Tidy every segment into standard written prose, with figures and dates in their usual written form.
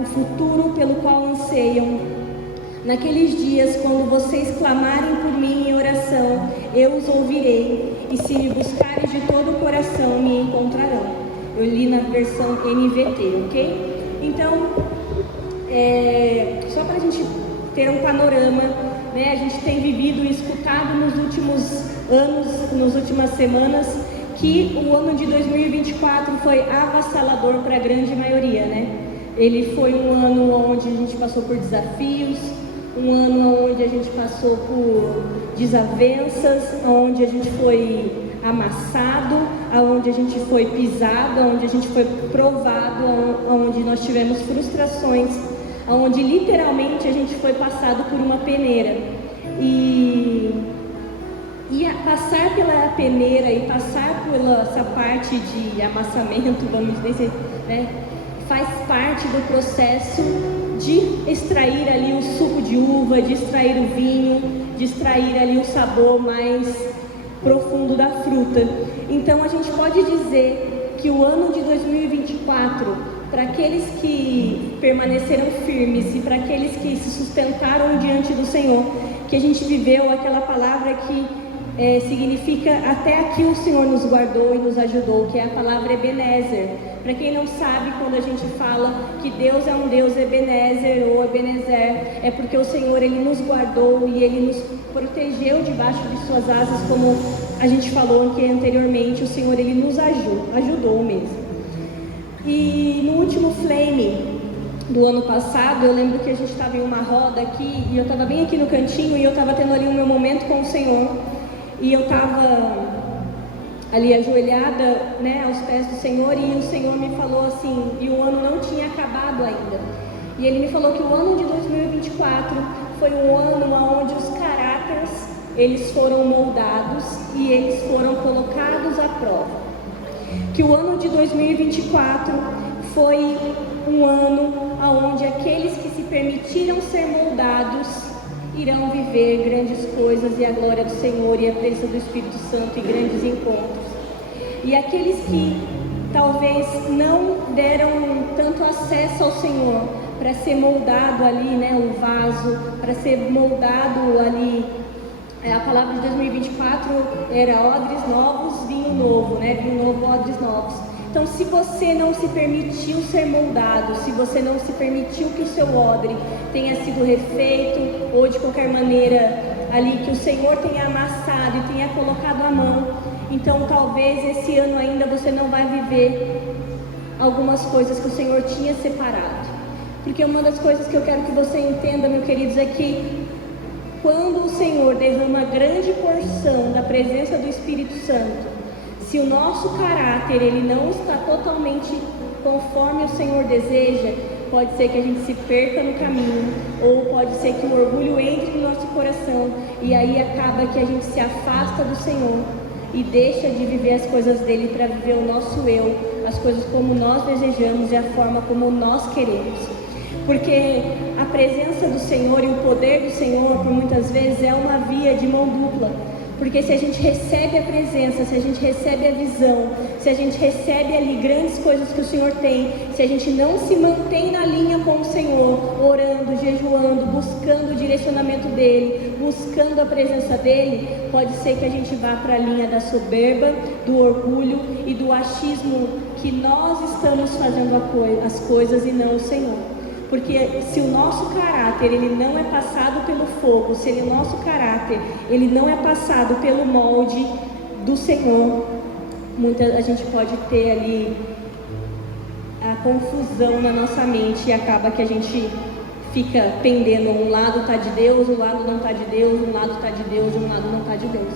o futuro pelo qual anseiam. Naqueles dias, quando vocês clamarem por mim em oração, eu os ouvirei, e se me buscarem de todo o coração, me encontrarão. Eu li na versão NVT, ok? Então, só para a gente ter um panorama, né? A gente tem vivido e escutado nos últimos anos, nas últimas semanas, que o ano de 2024 foi avassalador para a grande maioria, né? Ele foi um ano onde a gente passou por desafios, um ano onde a gente passou por desavenças, onde a gente foi amassado, onde a gente foi pisado, onde a gente foi provado, onde nós tivemos frustrações, onde literalmente a gente foi passado por uma peneira. E passar pela peneira e passar pela essa parte de amassamento, vamos dizer, né, faz parte do processo de extrair ali o suco de uva, de extrair o vinho, de extrair ali o sabor mais profundo da fruta. Então a gente pode dizer que o ano de 2024, para aqueles que permaneceram firmes e para aqueles que se sustentaram diante do Senhor, que a gente viveu aquela palavra que significa até aqui o Senhor nos guardou e nos ajudou, que é a palavra Ebenezer. Para quem não sabe, quando a gente fala que Deus é um Deus Ebenezer ou Ebenezer, é porque o Senhor ele nos guardou e ele nos protegeu debaixo de suas asas, como a gente falou aqui anteriormente. O Senhor ele nos ajudou mesmo. E no último Flame do ano passado, eu lembro que a gente estava em uma roda aqui e eu estava bem aqui no cantinho e eu estava tendo ali o meu momento com o Senhor. E eu estava ali ajoelhada, né, aos pés do Senhor, e o Senhor me falou assim, e o ano não tinha acabado ainda. E Ele me falou que o ano de 2024 foi um ano onde os caráteres, eles foram moldados e eles foram colocados à prova. Que o ano de 2024 foi um ano onde aqueles que se permitiram ser moldados irão viver grandes coisas e a glória do Senhor e a presença do Espírito Santo e grandes encontros. E aqueles que talvez não deram tanto acesso ao Senhor para ser moldado ali, né, o vaso, para ser moldado ali, a palavra de 2024 era odres novos, vinho novo, né, vinho novo, odres novos. Então, se você não se permitiu ser moldado, se você não se permitiu que o seu odre tenha sido refeito, ou de qualquer maneira ali que o Senhor tenha amassado e tenha colocado a mão, então talvez esse ano ainda você não vai viver algumas coisas que o Senhor tinha separado. Porque uma das coisas que eu quero que você entenda, meus queridos, é que quando o Senhor derrama grande porção da presença do Espírito Santo, se o nosso caráter ele não está totalmente conforme o Senhor deseja, pode ser que a gente se perca no caminho, ou pode ser que o orgulho entre no nosso coração, e aí acaba que a gente se afasta do Senhor e deixa de viver as coisas dele para viver o nosso eu, as coisas como nós desejamos e a forma como nós queremos. Porque a presença do Senhor e o poder do Senhor, por muitas vezes, é uma via de mão dupla. Porque se a gente recebe a presença, se a gente recebe a visão, se a gente recebe ali grandes coisas que o Senhor tem, se a gente não se mantém na linha com o Senhor, orando, jejuando, buscando o direcionamento dEle, buscando a presença dEle, pode ser que a gente vá para a linha da soberba, do orgulho e do achismo, que nós estamos fazendo as coisas e não o Senhor. Porque se o nosso caráter ele não é passado pelo fogo, se o nosso caráter ele não é passado pelo molde do Senhor, a gente pode ter ali a confusão na nossa mente e acaba que a gente fica pendendo, um lado está de Deus, um lado não está de Deus, um lado está de Deus, um lado não está de Deus.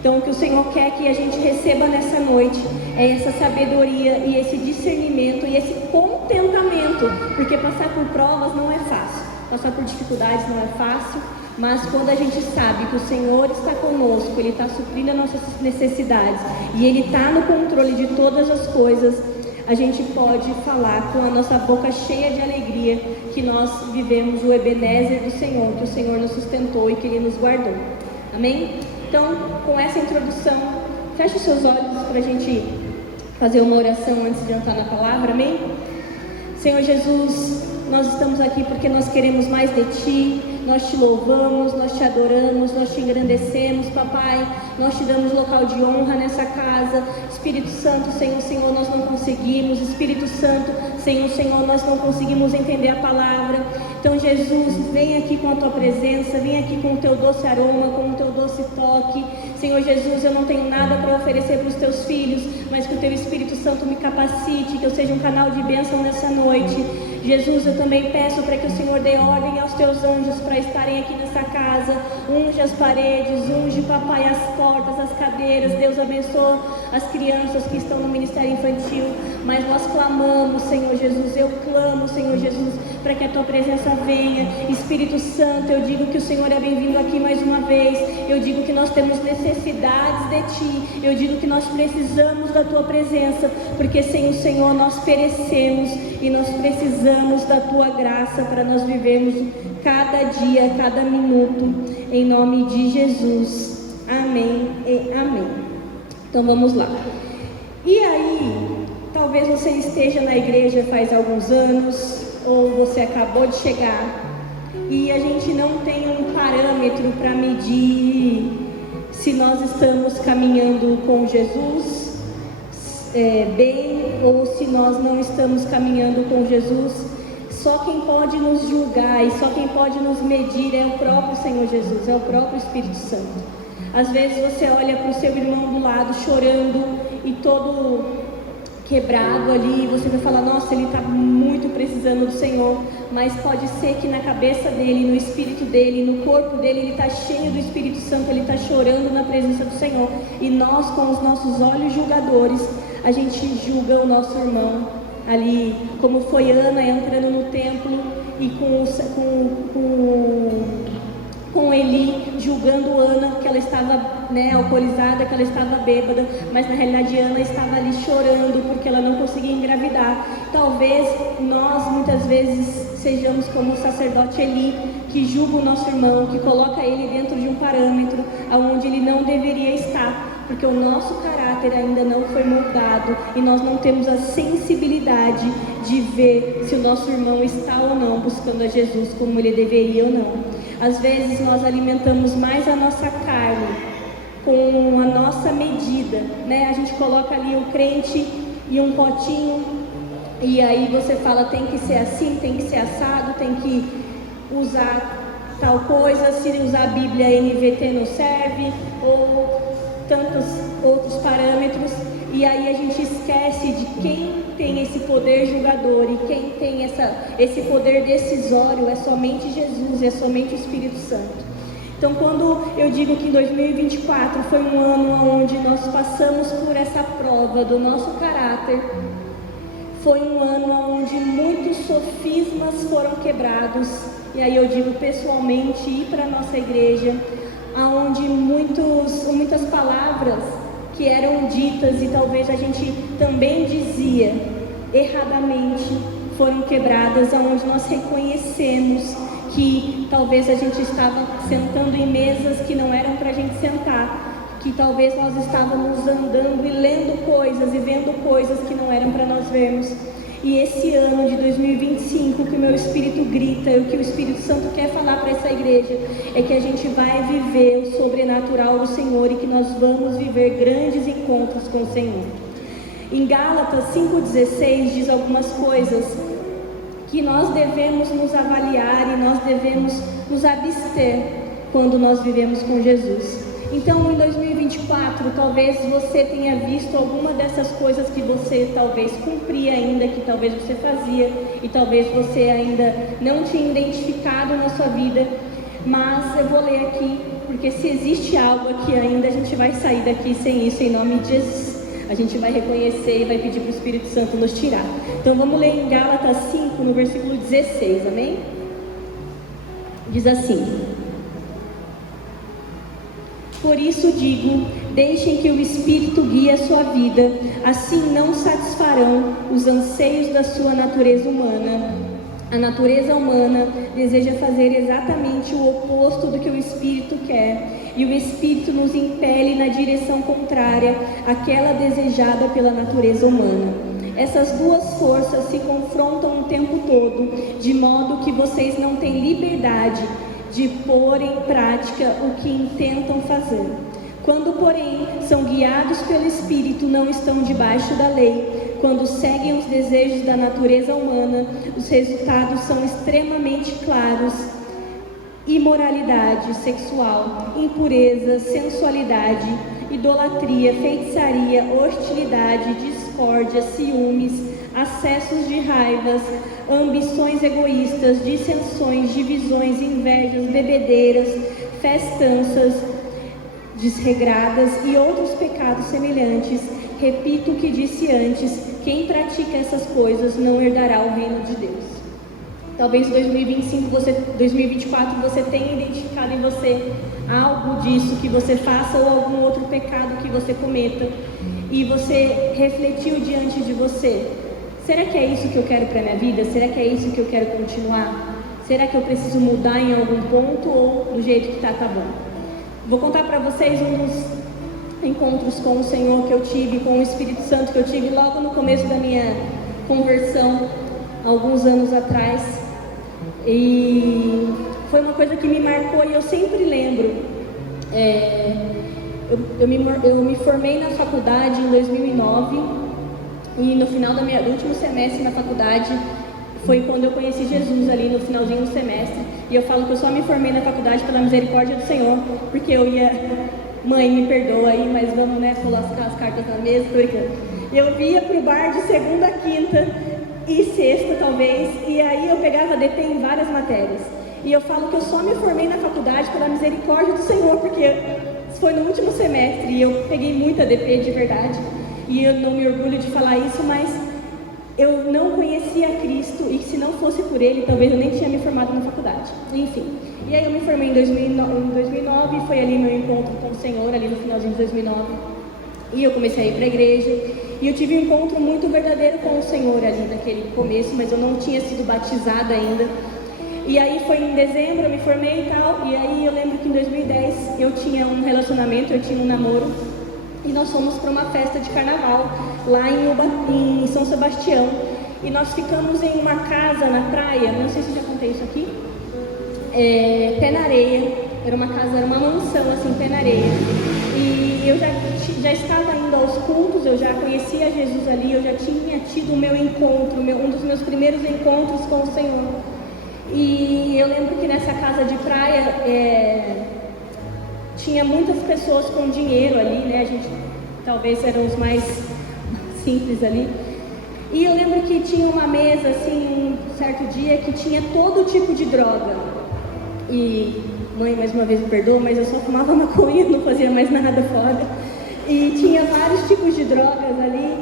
Então o que o Senhor quer que a gente receba nessa noite é essa sabedoria e esse discernimento e esse contentamento, porque passar por provas não é fácil, passar por dificuldades não é fácil, mas quando a gente sabe que o Senhor está conosco, Ele está suprindo as nossas necessidades e Ele está no controle de todas as coisas, a gente pode falar com a nossa boca cheia de alegria que nós vivemos o Ebenezer do Senhor, que o Senhor nos sustentou e que Ele nos guardou. Amém? Então, com essa introdução, feche os seus olhos para a gente fazer uma oração antes de entrar na palavra, amém? Senhor Jesus, nós estamos aqui porque nós queremos mais de Ti. Nós te louvamos, nós te adoramos, nós te engrandecemos, papai. Nós te damos local de honra nessa casa. Espírito Santo, sem o Senhor nós não conseguimos. Espírito Santo, sem o Senhor nós não conseguimos entender a palavra. Então, Jesus, vem aqui com a Tua presença, vem aqui com o Teu doce aroma, com o Teu doce toque. Senhor Jesus, eu não tenho nada para oferecer para os Teus filhos, mas que o Teu Espírito Santo me capacite, que eu seja um canal de bênção nessa noite. Jesus, eu também peço para que o Senhor dê ordem aos Teus anjos para estarem aqui nessa casa. Unge as paredes, unge, papai, as portas, as cadeiras. Deus abençoe as crianças que estão no ministério infantil. Mas nós clamamos, Senhor Jesus, eu clamo, Senhor Jesus, para que a Tua presença venha. Espírito Santo, eu digo que o Senhor é bem-vindo aqui mais uma vez. Eu digo que nós temos necessidades de Ti. Eu digo que nós precisamos da Tua presença, porque sem o Senhor nós perecemos e nós precisamos da Tua graça para nós vivermos cada dia, cada minuto, em nome de Jesus. Amém e amém. Então vamos lá. E aí, talvez você esteja na igreja faz alguns anos, ou você acabou de chegar, e a gente não tem um parâmetro para medir se nós estamos caminhando com Jesus bem, ou se nós não estamos caminhando com Jesus. Só quem pode nos julgar e só quem pode nos medir é o próprio Senhor Jesus, é o próprio Espírito Santo. Às vezes você olha para o seu irmão do lado chorando e todo quebrado ali, e você vai falar, nossa, ele está muito precisando do Senhor. Mas pode ser que na cabeça dele, no espírito dele, no corpo dele, ele está cheio do Espírito Santo, ele está chorando na presença do Senhor. E nós, com os nossos olhos julgadores, a gente julga o nosso irmão ali, como foi Ana entrando no templo e com Eli julgando Ana, que ela estava alcoolizada, que ela estava bêbada, mas na realidade Ana estava ali chorando porque ela não conseguia engravidar. Talvez nós muitas vezes sejamos como o sacerdote Eli, que julga o nosso irmão, que coloca ele dentro de um parâmetro onde ele não deveria estar, porque o nosso caráter ainda não foi moldado e nós não temos a sensibilidade de ver se o nosso irmão está ou não buscando a Jesus como ele deveria ou não. Às vezes nós alimentamos mais a nossa carne com a nossa medida, A gente coloca ali o crente e um potinho, e aí você fala, tem que ser assim, tem que ser assado, tem que usar tal coisa, se usar a Bíblia NVT não serve, ou tantos outros parâmetros, e aí a gente esquece de quem tem esse poder julgador e quem tem esse poder decisório é somente Jesus, é somente o Espírito Santo. Então, quando eu digo que 2024 foi um ano onde nós passamos por essa prova do nosso caráter, foi um ano onde muitos sofismas foram quebrados, e aí eu digo pessoalmente e para a nossa igreja, onde muitas palavras que eram ditas e talvez a gente também dizia erradamente foram quebradas, onde nós reconhecemos que talvez a gente estava sentando em mesas que não eram para a gente sentar, que talvez nós estávamos andando e lendo coisas e vendo coisas que não eram para nós vermos. E esse ano de 2025, o que o meu Espírito grita, e o que o Espírito Santo quer falar para essa igreja, é que a gente vai viver o sobrenatural do Senhor e que nós vamos viver grandes encontros com o Senhor. Em Gálatas 5,16 diz algumas coisas que nós devemos nos avaliar e nós devemos nos abster quando nós vivemos com Jesus. Então, em 2024, talvez você tenha visto alguma dessas coisas que você talvez cumpria ainda, que talvez você fazia, e talvez você ainda não tinha identificado na sua vida, mas eu vou ler aqui, porque se existe algo aqui ainda, a gente vai sair daqui sem isso, em nome de Jesus. A gente vai reconhecer e vai pedir para o Espírito Santo nos tirar. Então, vamos ler em Gálatas 5, no versículo 16, amém? Diz assim: por isso digo, deixem que o Espírito guie a sua vida, assim não satisfarão os anseios da sua natureza humana. A natureza humana deseja fazer exatamente o oposto do que o Espírito quer, e o Espírito nos impele na direção contrária àquela desejada pela natureza humana. Essas duas forças se confrontam o tempo todo, de modo que vocês não têm liberdade de pôr em prática o que intentam fazer. Quando, porém, são guiados pelo Espírito, não estão debaixo da lei. Quando seguem os desejos da natureza humana, os resultados são extremamente claros: imoralidade sexual, impureza, sensualidade, idolatria, feitiçaria, hostilidade, discórdia, ciúmes, acessos de raivas, ambições egoístas, dissensões, divisões, invejas, bebedeiras, festanças desregradas e outros pecados semelhantes. Repito o que disse antes: quem pratica essas coisas não herdará o reino de Deus. Talvez em 2024 você tenha identificado em você algo disso que você faça, ou algum outro pecado que você cometa, e você refletiu diante de você: será que é isso que eu quero para a minha vida? Será que é isso que eu quero continuar? Será que eu preciso mudar em algum ponto, ou do jeito que tá bom? Vou contar para vocês um dos encontros com o Senhor que eu tive, com o Espírito Santo que eu tive logo no começo da minha conversão, alguns anos atrás. E foi uma coisa que me marcou e eu sempre lembro. Eu me formei na faculdade em 2009 e no final do último semestre na faculdade foi quando eu conheci Jesus, ali no finalzinho do semestre. E eu falo que eu só me formei na faculdade pela misericórdia do Senhor, porque eu ia... Mãe, me perdoa aí, mas vamos, colocar as cartas na mesa, tô brincando. Eu ia pro bar de segunda, quinta e sexta, talvez, e aí eu pegava DP em várias matérias. E eu falo que eu só me formei na faculdade pela misericórdia do Senhor, porque foi no último semestre e eu peguei muita DP de verdade. E eu não me orgulho de falar isso, mas eu não conhecia Cristo, e se não fosse por Ele, talvez eu nem tinha me formado na faculdade. Enfim, e aí eu me formei em 2009, foi ali meu encontro com o Senhor, ali no finalzinho de 2009. E eu comecei a ir para a igreja, e eu tive um encontro muito verdadeiro com o Senhor ali naquele começo, mas eu não tinha sido batizada ainda. E aí foi em dezembro, eu me formei e tal, e aí eu lembro que em 2010 eu tinha um relacionamento, eu tinha um namoro, e nós fomos para uma festa de carnaval lá em São Sebastião, e nós ficamos em uma casa na praia, não sei se já contei isso aqui, pé na areia, era uma mansão assim, pé na areia, e eu já estava indo aos cultos, eu já conhecia Jesus ali, eu já tinha tido o meu encontro, um dos meus primeiros encontros com o Senhor. E eu lembro que nessa casa de praia tinha muitas pessoas com dinheiro ali, né? A gente talvez eram os mais simples ali. E eu lembro que tinha uma mesa assim, um certo dia, que tinha todo tipo de droga. E mãe, mais uma vez me perdoa, mas eu só fumava maconha, não fazia mais nada fora. E tinha vários tipos de drogas ali.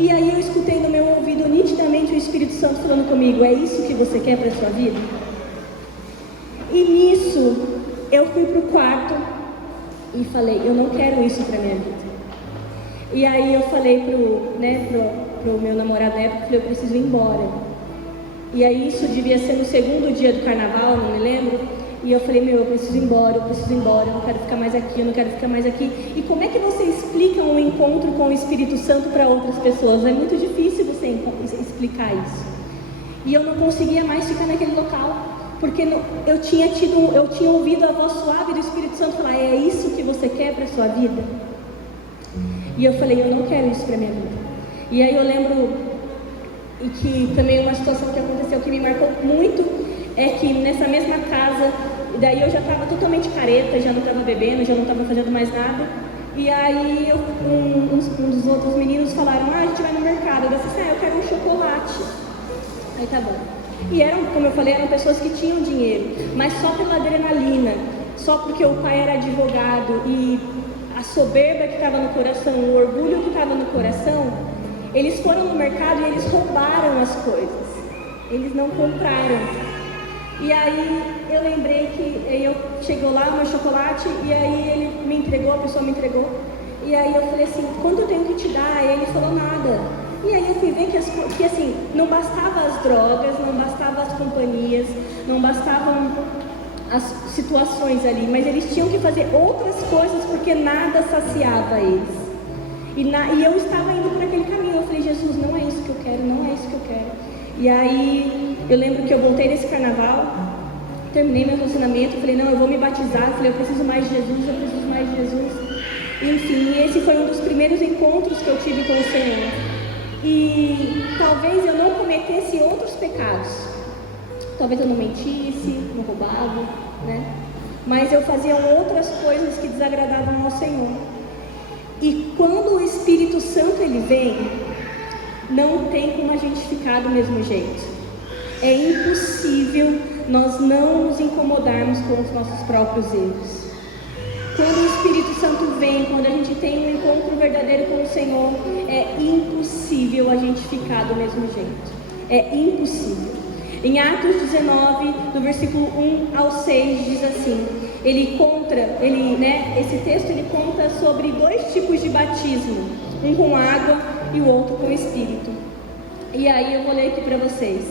E aí eu escutei no meu ouvido nitidamente o Espírito Santo falando comigo: é isso que você quer para a sua vida? E nisso eu fui pro quarto e falei: eu não quero isso para minha vida. E aí eu falei pro meu namorado na época, eu preciso ir embora. E aí isso devia ser no segundo dia do carnaval, não me lembro. E eu falei: eu preciso ir embora, eu não quero ficar mais aqui, eu não quero ficar mais aqui. E como é que você explica um encontro com o Espírito Santo para outras pessoas? É muito difícil você explicar isso. E eu não conseguia mais ficar naquele local, porque eu tinha ouvido a voz suave do Espírito Santo falar: é isso que você quer para a sua vida? E eu falei: eu não quero isso para minha vida. E aí eu lembro que também uma situação que aconteceu que me marcou muito, é que nessa mesma casa, daí eu já estava totalmente careta, já não estava bebendo, já não estava fazendo mais nada. E aí um dos outros meninos falaram: a gente vai no mercado. Eu disse: eu quero um chocolate. Aí tá bom. E eram, como eu falei, eram pessoas que tinham dinheiro, mas só pela adrenalina, só porque o pai era advogado e a soberba que estava no coração, o orgulho que estava no coração, eles foram no mercado e eles roubaram as coisas. Eles não compraram. E aí eu lembrei que chegou lá o meu chocolate, e aí ele me entregou, a pessoa me entregou. E aí eu falei assim: quanto eu tenho que te dar? E ele falou: nada. E aí eu fui ver que assim, não bastava as drogas, não bastava as companhias, não bastavam as situações ali, mas eles tinham que fazer outras coisas porque nada saciava eles. E eu estava indo por aquele caminho. Eu falei: Jesus, não é isso que eu quero, não é isso que eu quero. E aí, eu lembro que eu voltei desse carnaval, terminei meu relacionamento, falei, não, eu vou me batizar, falei, eu preciso mais de Jesus, eu preciso mais de Jesus. Enfim, esse foi um dos primeiros encontros que eu tive com o Senhor. E talvez eu não cometesse outros pecados. Talvez eu não mentisse, não roubava, né? Mas eu fazia outras coisas que desagradavam ao Senhor. E quando o Espírito Santo ele vem, não tem como a gente ficar do mesmo jeito. É impossível nós não nos incomodarmos com os nossos próprios erros. Quando o Espírito Santo vem, quando a gente tem um encontro verdadeiro com o Senhor, é impossível a gente ficar do mesmo jeito. É impossível. Em Atos 19, do versículo 1 ao 6, diz assim, esse texto ele conta sobre 2 tipos de batismo, um com água e o outro com Espírito. E aí eu vou ler aqui para vocês.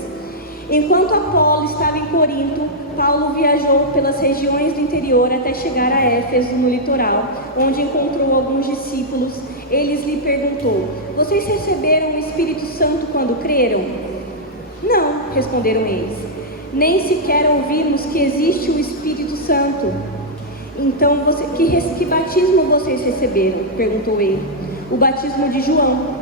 Enquanto Apolo estava em Corinto, Paulo viajou pelas regiões do interior até chegar a Éfeso, no litoral, onde encontrou alguns discípulos. Eles lhe perguntou, vocês receberam o Espírito Santo quando creram? Não, responderam eles. Nem sequer ouvimos que existe o Espírito Santo. Então, que batismo vocês receberam? Perguntou ele. O batismo de João,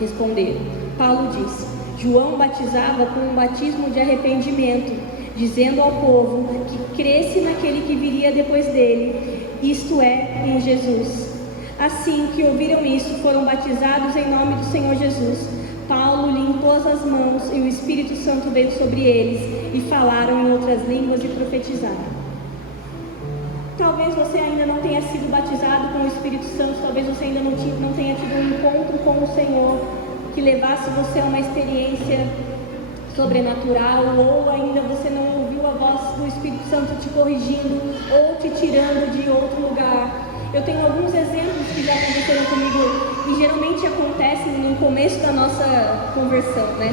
responderam. Paulo disse, João batizava com um batismo de arrependimento, dizendo ao povo que cresce naquele que viria depois dele, isto é, em Jesus. Assim que ouviram isso, foram batizados em nome do Senhor Jesus. Paulo lhe impôs as mãos e o Espírito Santo veio sobre eles e falaram em outras línguas e profetizaram. Talvez você ainda não tenha sido batizado com o Espírito Santo, talvez você ainda não tenha tido um encontro com o Senhor que levasse você a uma experiência sobrenatural, ou ainda você não ouviu a voz do Espírito Santo te corrigindo ou te tirando de outro lugar. Eu tenho alguns exemplos que já aconteceram comigo e geralmente acontecem no começo da nossa conversão, né?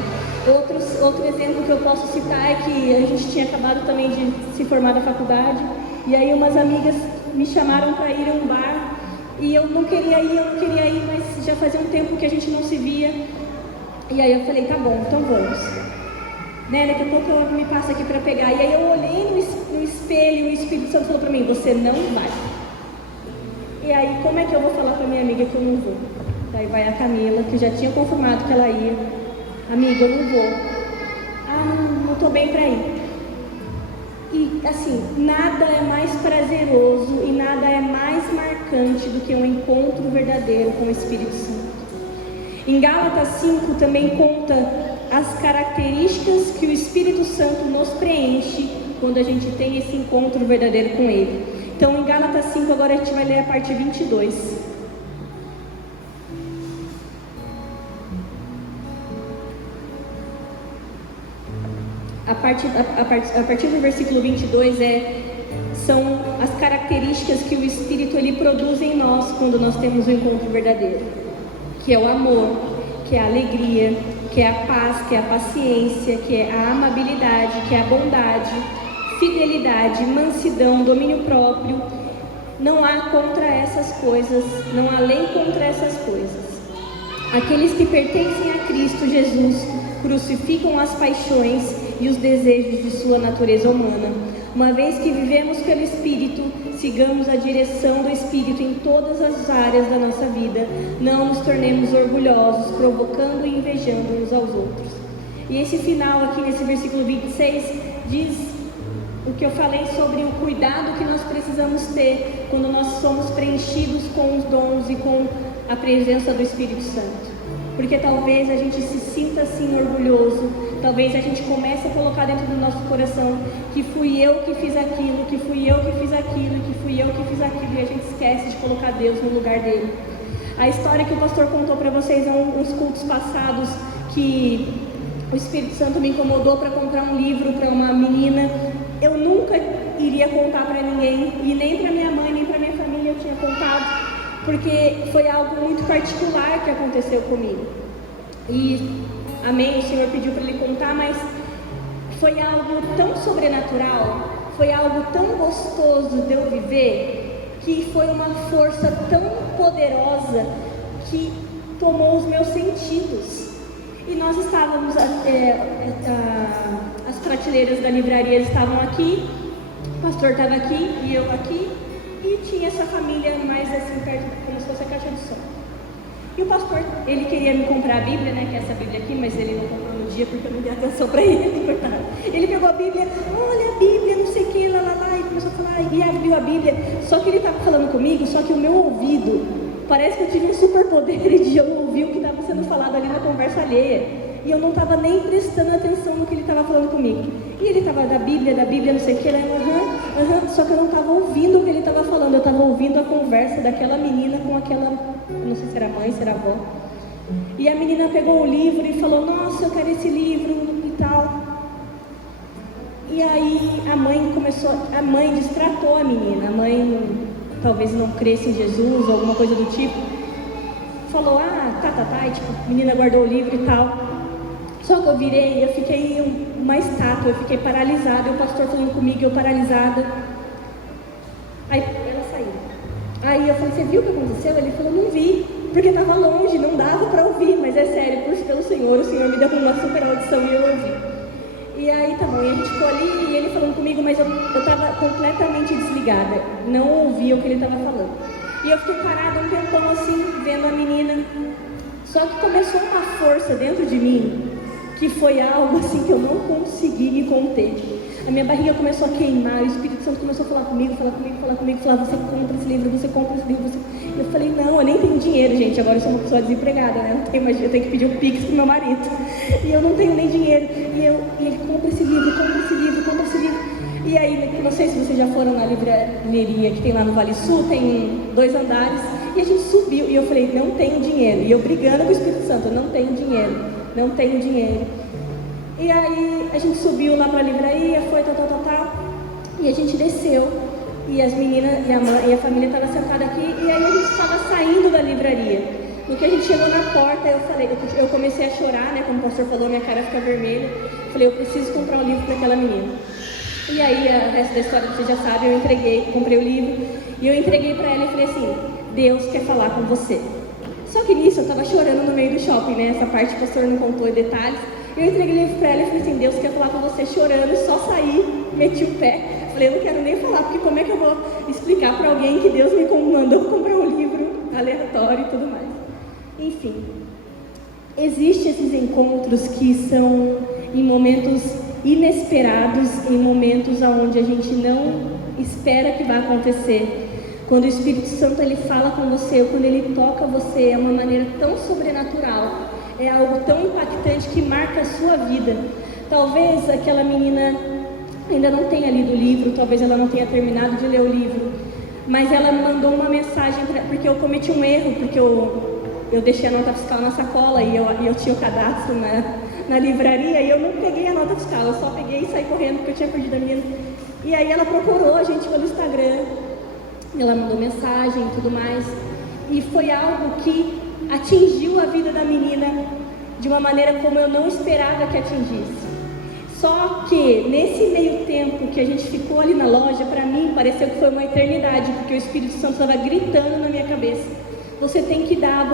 Outro exemplo que eu posso citar é que a gente tinha acabado também de se formar na faculdade e aí umas amigas me chamaram para ir a um bar e eu não queria ir, mas já fazia um tempo que a gente não se via. E aí eu falei, tá bom, então vamos. Né? Daqui a pouco eu me passo aqui para pegar. E aí eu olhei no espelho e o Espírito Santo falou para mim, você não vai. E aí, como é que eu vou falar para minha amiga que eu não vou? Daí vai a Camila, que já tinha confirmado que ela ia. Amiga, eu não vou. Ah, não tô bem para ir. E assim, nada é mais prazeroso e nada é mais marcante do que um encontro verdadeiro com o Espírito Santo. Em Gálatas 5 também conta as características que o Espírito Santo nos preenche quando a gente tem esse encontro verdadeiro com Ele. Então, em Gálatas 5, agora a gente vai ler a parte 22. A partir do versículo 22 são as características que o Espírito ele produz em nós quando nós temos um encontro verdadeiro. Que é o amor, que é a alegria, que é a paz, que é a paciência, que é a amabilidade, que é a bondade, fidelidade, mansidão, domínio próprio. Não há contra essas coisas, não há lei contra essas coisas. Aqueles que pertencem a Cristo Jesus crucificam as paixões e os desejos de sua natureza humana. Uma vez que vivemos pelo Espírito, sigamos a direção do Espírito em todas as áreas da nossa vida. Não nos tornemos orgulhosos, provocando e invejando uns aos outros. E esse final aqui nesse versículo 26 diz o que eu falei sobre o cuidado que nós precisamos ter quando nós somos preenchidos com os dons e com a presença do Espírito Santo. Porque talvez a gente se sinta assim orgulhoso, talvez a gente comece a colocar dentro do nosso coração que fui eu que fiz aquilo, que fui eu que fiz aquilo, que fui eu que fiz aquilo, e a gente esquece de colocar Deus no lugar dele. A história que o pastor contou para vocês há uns cultos passados, que o Espírito Santo me incomodou para comprar um livro para uma menina. Eu nunca iria contar para ninguém, e nem para minha mãe, nem para minha família eu tinha contado, porque foi algo muito particular que aconteceu comigo. E, amém, o Senhor pediu para ele contar, mas foi algo tão sobrenatural, foi algo tão gostoso de eu viver, que foi uma força tão poderosa que tomou os meus sentidos. E nós estávamos, as prateleiras da livraria estavam aqui, o pastor estava aqui e eu aqui, e tinha essa família mais assim perto, como se fosse a caixa de som. E o pastor, ele queria me comprar a Bíblia, né, que é essa Bíblia aqui, mas ele não comprou no dia porque eu não dei atenção para ele, coitado. Ele pegou a Bíblia, olha a Bíblia, não sei o que, lá, e começou a falar, e abriu a Bíblia. Só que ele estava falando comigo, só que o meu ouvido, parece que eu tive um superpoder de eu ouvir o que estava sendo falado ali na conversa alheia. E eu não estava nem prestando atenção no que ele estava falando comigo. E ele estava da Bíblia, não sei o que, só que eu não estava ouvindo o que ele estava falando, eu estava ouvindo a conversa daquela menina com aquela, não sei se era mãe, se era avó. E a menina pegou o livro e falou, nossa, eu quero esse livro e tal. E aí a mãe distratou a menina, a mãe talvez não cresce em Jesus ou alguma coisa do tipo. Falou, e tipo, a menina guardou o livro e tal. Só que eu virei, eu fiquei uma estátua, eu fiquei paralisada, e o pastor falando comigo, eu paralisada. Aí ela saiu. Aí eu falei, você viu o que aconteceu? Ele falou, não vi, porque estava longe, não dava para ouvir, mas é sério, pelo Senhor, o Senhor me deu uma super audição e eu ouvi. E aí tá bom, e a gente ficou ali, e ele falando comigo, mas eu estava completamente desligada, não ouvia o que ele estava falando. E eu fiquei parada um tempão assim, vendo a menina, só que começou uma força dentro de mim, que foi algo assim que eu não consegui me conter. A minha barriga começou a queimar, o Espírito Santo começou a falar comigo, falar, você compra esse livro, Eu falei, não, eu nem tenho dinheiro, gente, agora eu sou uma pessoa desempregada, né? Não tenho mais, eu tenho que pedir um Pix pro meu marido, e eu não tenho nem dinheiro, e ele compra esse livro. E aí, não sei se vocês já foram na livraria que tem lá no Vale Sul, tem 2 andares, e a gente subiu, e eu falei, não tenho dinheiro, e eu brigando com o Espírito Santo, não tenho dinheiro. E aí a gente subiu lá para a livraria, foi e a gente desceu, e as meninas e a família estavam sentada aqui, e aí a gente estava saindo da livraria. No que a gente chegou na porta, eu comecei a chorar, né, como o pastor falou, minha cara fica vermelha. Falei, eu preciso comprar um livro para aquela menina. E aí, o resto da história vocês já sabem, eu comprei o livro, e eu entreguei para ela e falei assim, Deus quer falar com você. Só que nisso eu estava chorando no meio do shopping, né? Essa parte o pastor não contou em detalhes. Eu entreguei o livro para ela e falei assim, Deus quer falar com você, chorando, só saí, meti o pé. Falei, eu não quero nem falar, porque como é que eu vou explicar para alguém que Deus me mandou comprar um livro aleatório e tudo mais. Enfim, existem esses encontros que são em momentos inesperados, em momentos onde a gente não espera que vai acontecer. Quando o Espírito Santo ele fala com você, ou quando ele toca você, é uma maneira tão sobrenatural, é algo tão impactante que marca a sua vida. Talvez aquela menina ainda não tenha lido o livro, talvez ela não tenha terminado de ler o livro, mas ela me mandou uma mensagem, porque eu cometi um erro, porque eu deixei a nota fiscal na sacola e eu tinha o cadastro na livraria e eu não peguei a nota fiscal, eu só peguei e saí correndo porque eu tinha perdido a menina. E aí ela procurou a gente pelo Instagram, ela mandou mensagem e tudo mais, e foi algo que atingiu a vida da menina de uma maneira como eu não esperava que atingisse. Só que nesse meio tempo que a gente ficou ali na loja, para mim pareceu que foi uma eternidade, porque o Espírito Santo estava gritando na minha cabeça, você tem que dar,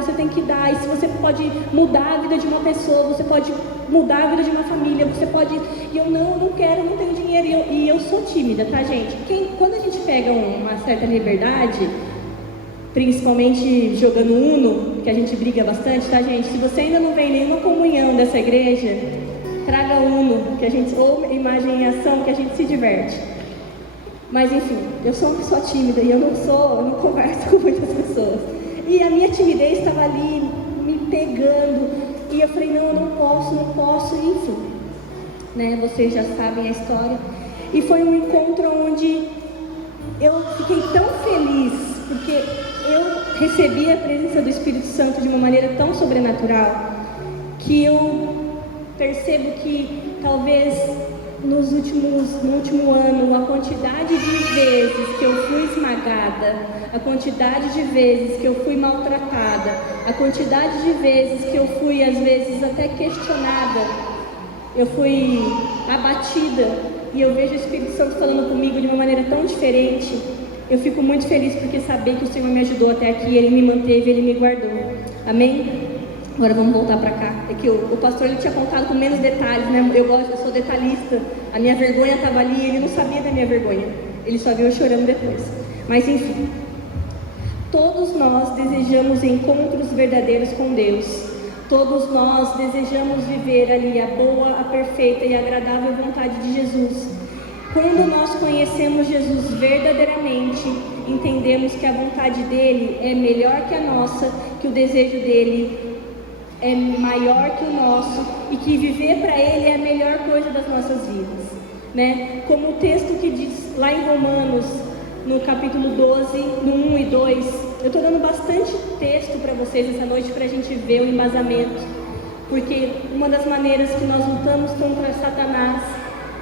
e se você pode mudar a vida de uma pessoa, você pode mudar a vida de uma família, você pode, e eu não quero, não tenho dinheiro, e eu sou tímida, tá gente? Quando a gente pega uma certa liberdade, principalmente jogando Uno, que a gente briga bastante, tá gente? Se você ainda não vem em nenhuma comunhão dessa igreja, traga Uno, que a gente, ou imagem em ação, que a gente se diverte. Mas enfim, eu sou uma pessoa tímida e eu não converso com muitas pessoas. E a minha timidez estava ali me pegando, e eu falei, não, eu não posso, enfim. Né? Vocês já sabem a história. E foi um encontro onde eu fiquei tão feliz, porque eu recebi a presença do Espírito Santo de uma maneira tão sobrenatural, que eu percebo que talvez no último ano, a quantidade de vezes que eu fui esmagada, a quantidade de vezes que eu fui maltratada, a quantidade de vezes que eu fui, às vezes, até questionada, eu fui abatida, e eu vejo o Espírito Santo falando comigo de uma maneira tão diferente. Eu fico muito feliz porque saber que o Senhor me ajudou até aqui, Ele me manteve, Ele me guardou. Amém? Agora vamos voltar para cá. É que o pastor ele tinha contado com menos detalhes, né? Eu sou detalhista. A minha vergonha estava ali e ele não sabia da minha vergonha. Ele só viu eu chorando depois. Mas enfim. Todos nós desejamos encontros verdadeiros com Deus. Todos nós desejamos viver ali a boa, a perfeita e agradável vontade de Jesus. Quando nós conhecemos Jesus verdadeiramente, entendemos que a vontade dele é melhor que a nossa, que o desejo dele é maior que o nosso e que viver para ele é a melhor coisa das nossas vidas, né? Como o texto que diz lá em Romanos, no capítulo 12, no 1 e 2, eu estou dando bastante texto para vocês essa noite para a gente ver o embasamento, porque uma das maneiras que nós lutamos contra Satanás,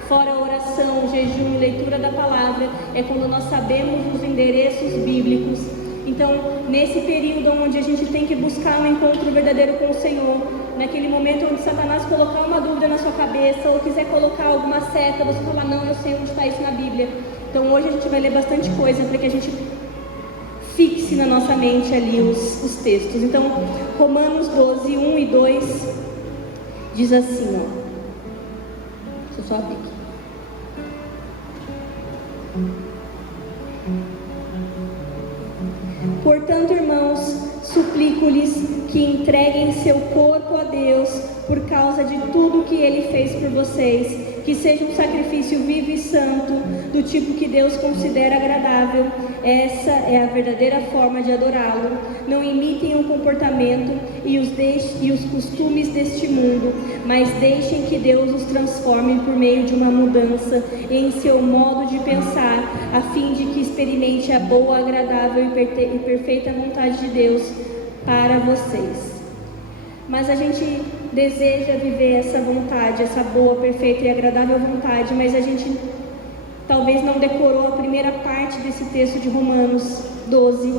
fora a oração, jejum e leitura da palavra, é quando nós sabemos os endereços bíblicos. Então, nesse período onde a gente tem que buscar um encontro verdadeiro com o Senhor, naquele momento onde Satanás colocar uma dúvida na sua cabeça ou quiser colocar alguma seta, você fala, não, eu sei onde está isso na Bíblia. Então, hoje a gente vai ler bastante coisa para que a gente fixe na nossa mente ali os textos. Então, Romanos 12, 1 e 2 diz assim, ó. Deixa eu só abrir aqui. Portanto, irmãos, suplico-lhes que entreguem seu corpo a Deus por causa de tudo que Ele fez por vocês, que seja um sacrifício vivo e santo, do tipo que Deus considera agradável. Essa é a verdadeira forma de adorá-lo. Não imitem o comportamento e os costumes deste mundo, mas deixem que Deus os transforme por meio de uma mudança em seu modo de pensar, a fim de que experimente a boa, agradável e perfeita vontade de Deus para vocês. Mas a gente deseja viver essa vontade, essa boa, perfeita e agradável vontade, mas a gente talvez não decorou a primeira parte desse texto de Romanos 12,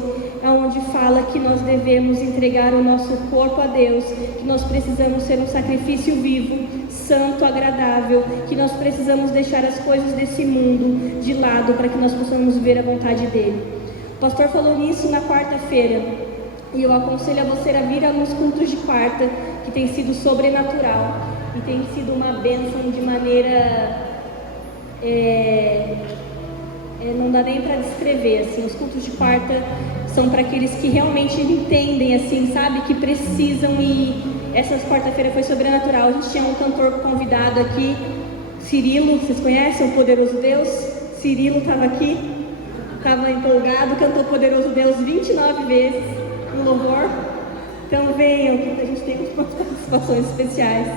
onde fala que nós devemos entregar o nosso corpo a Deus, que nós precisamos ser um sacrifício vivo, santo, agradável, que nós precisamos deixar as coisas desse mundo de lado para que nós possamos ver a vontade dele. O pastor falou nisso na quarta-feira, e eu aconselho a você a vir a uns cultos de quarta, que tem sido sobrenatural, e tem sido uma bênção de maneira... não dá nem para descrever, assim. Os cultos de quarta são para aqueles que realmente entendem, assim, sabe, que precisam. E essa quarta-feira foi sobrenatural. A gente tinha um cantor convidado aqui, Cirilo, vocês conhecem o Poderoso Deus? Cirilo estava aqui, estava empolgado, cantou Poderoso Deus 29 vezes no louvor. Então venham, que a gente tem algumas participações especiais.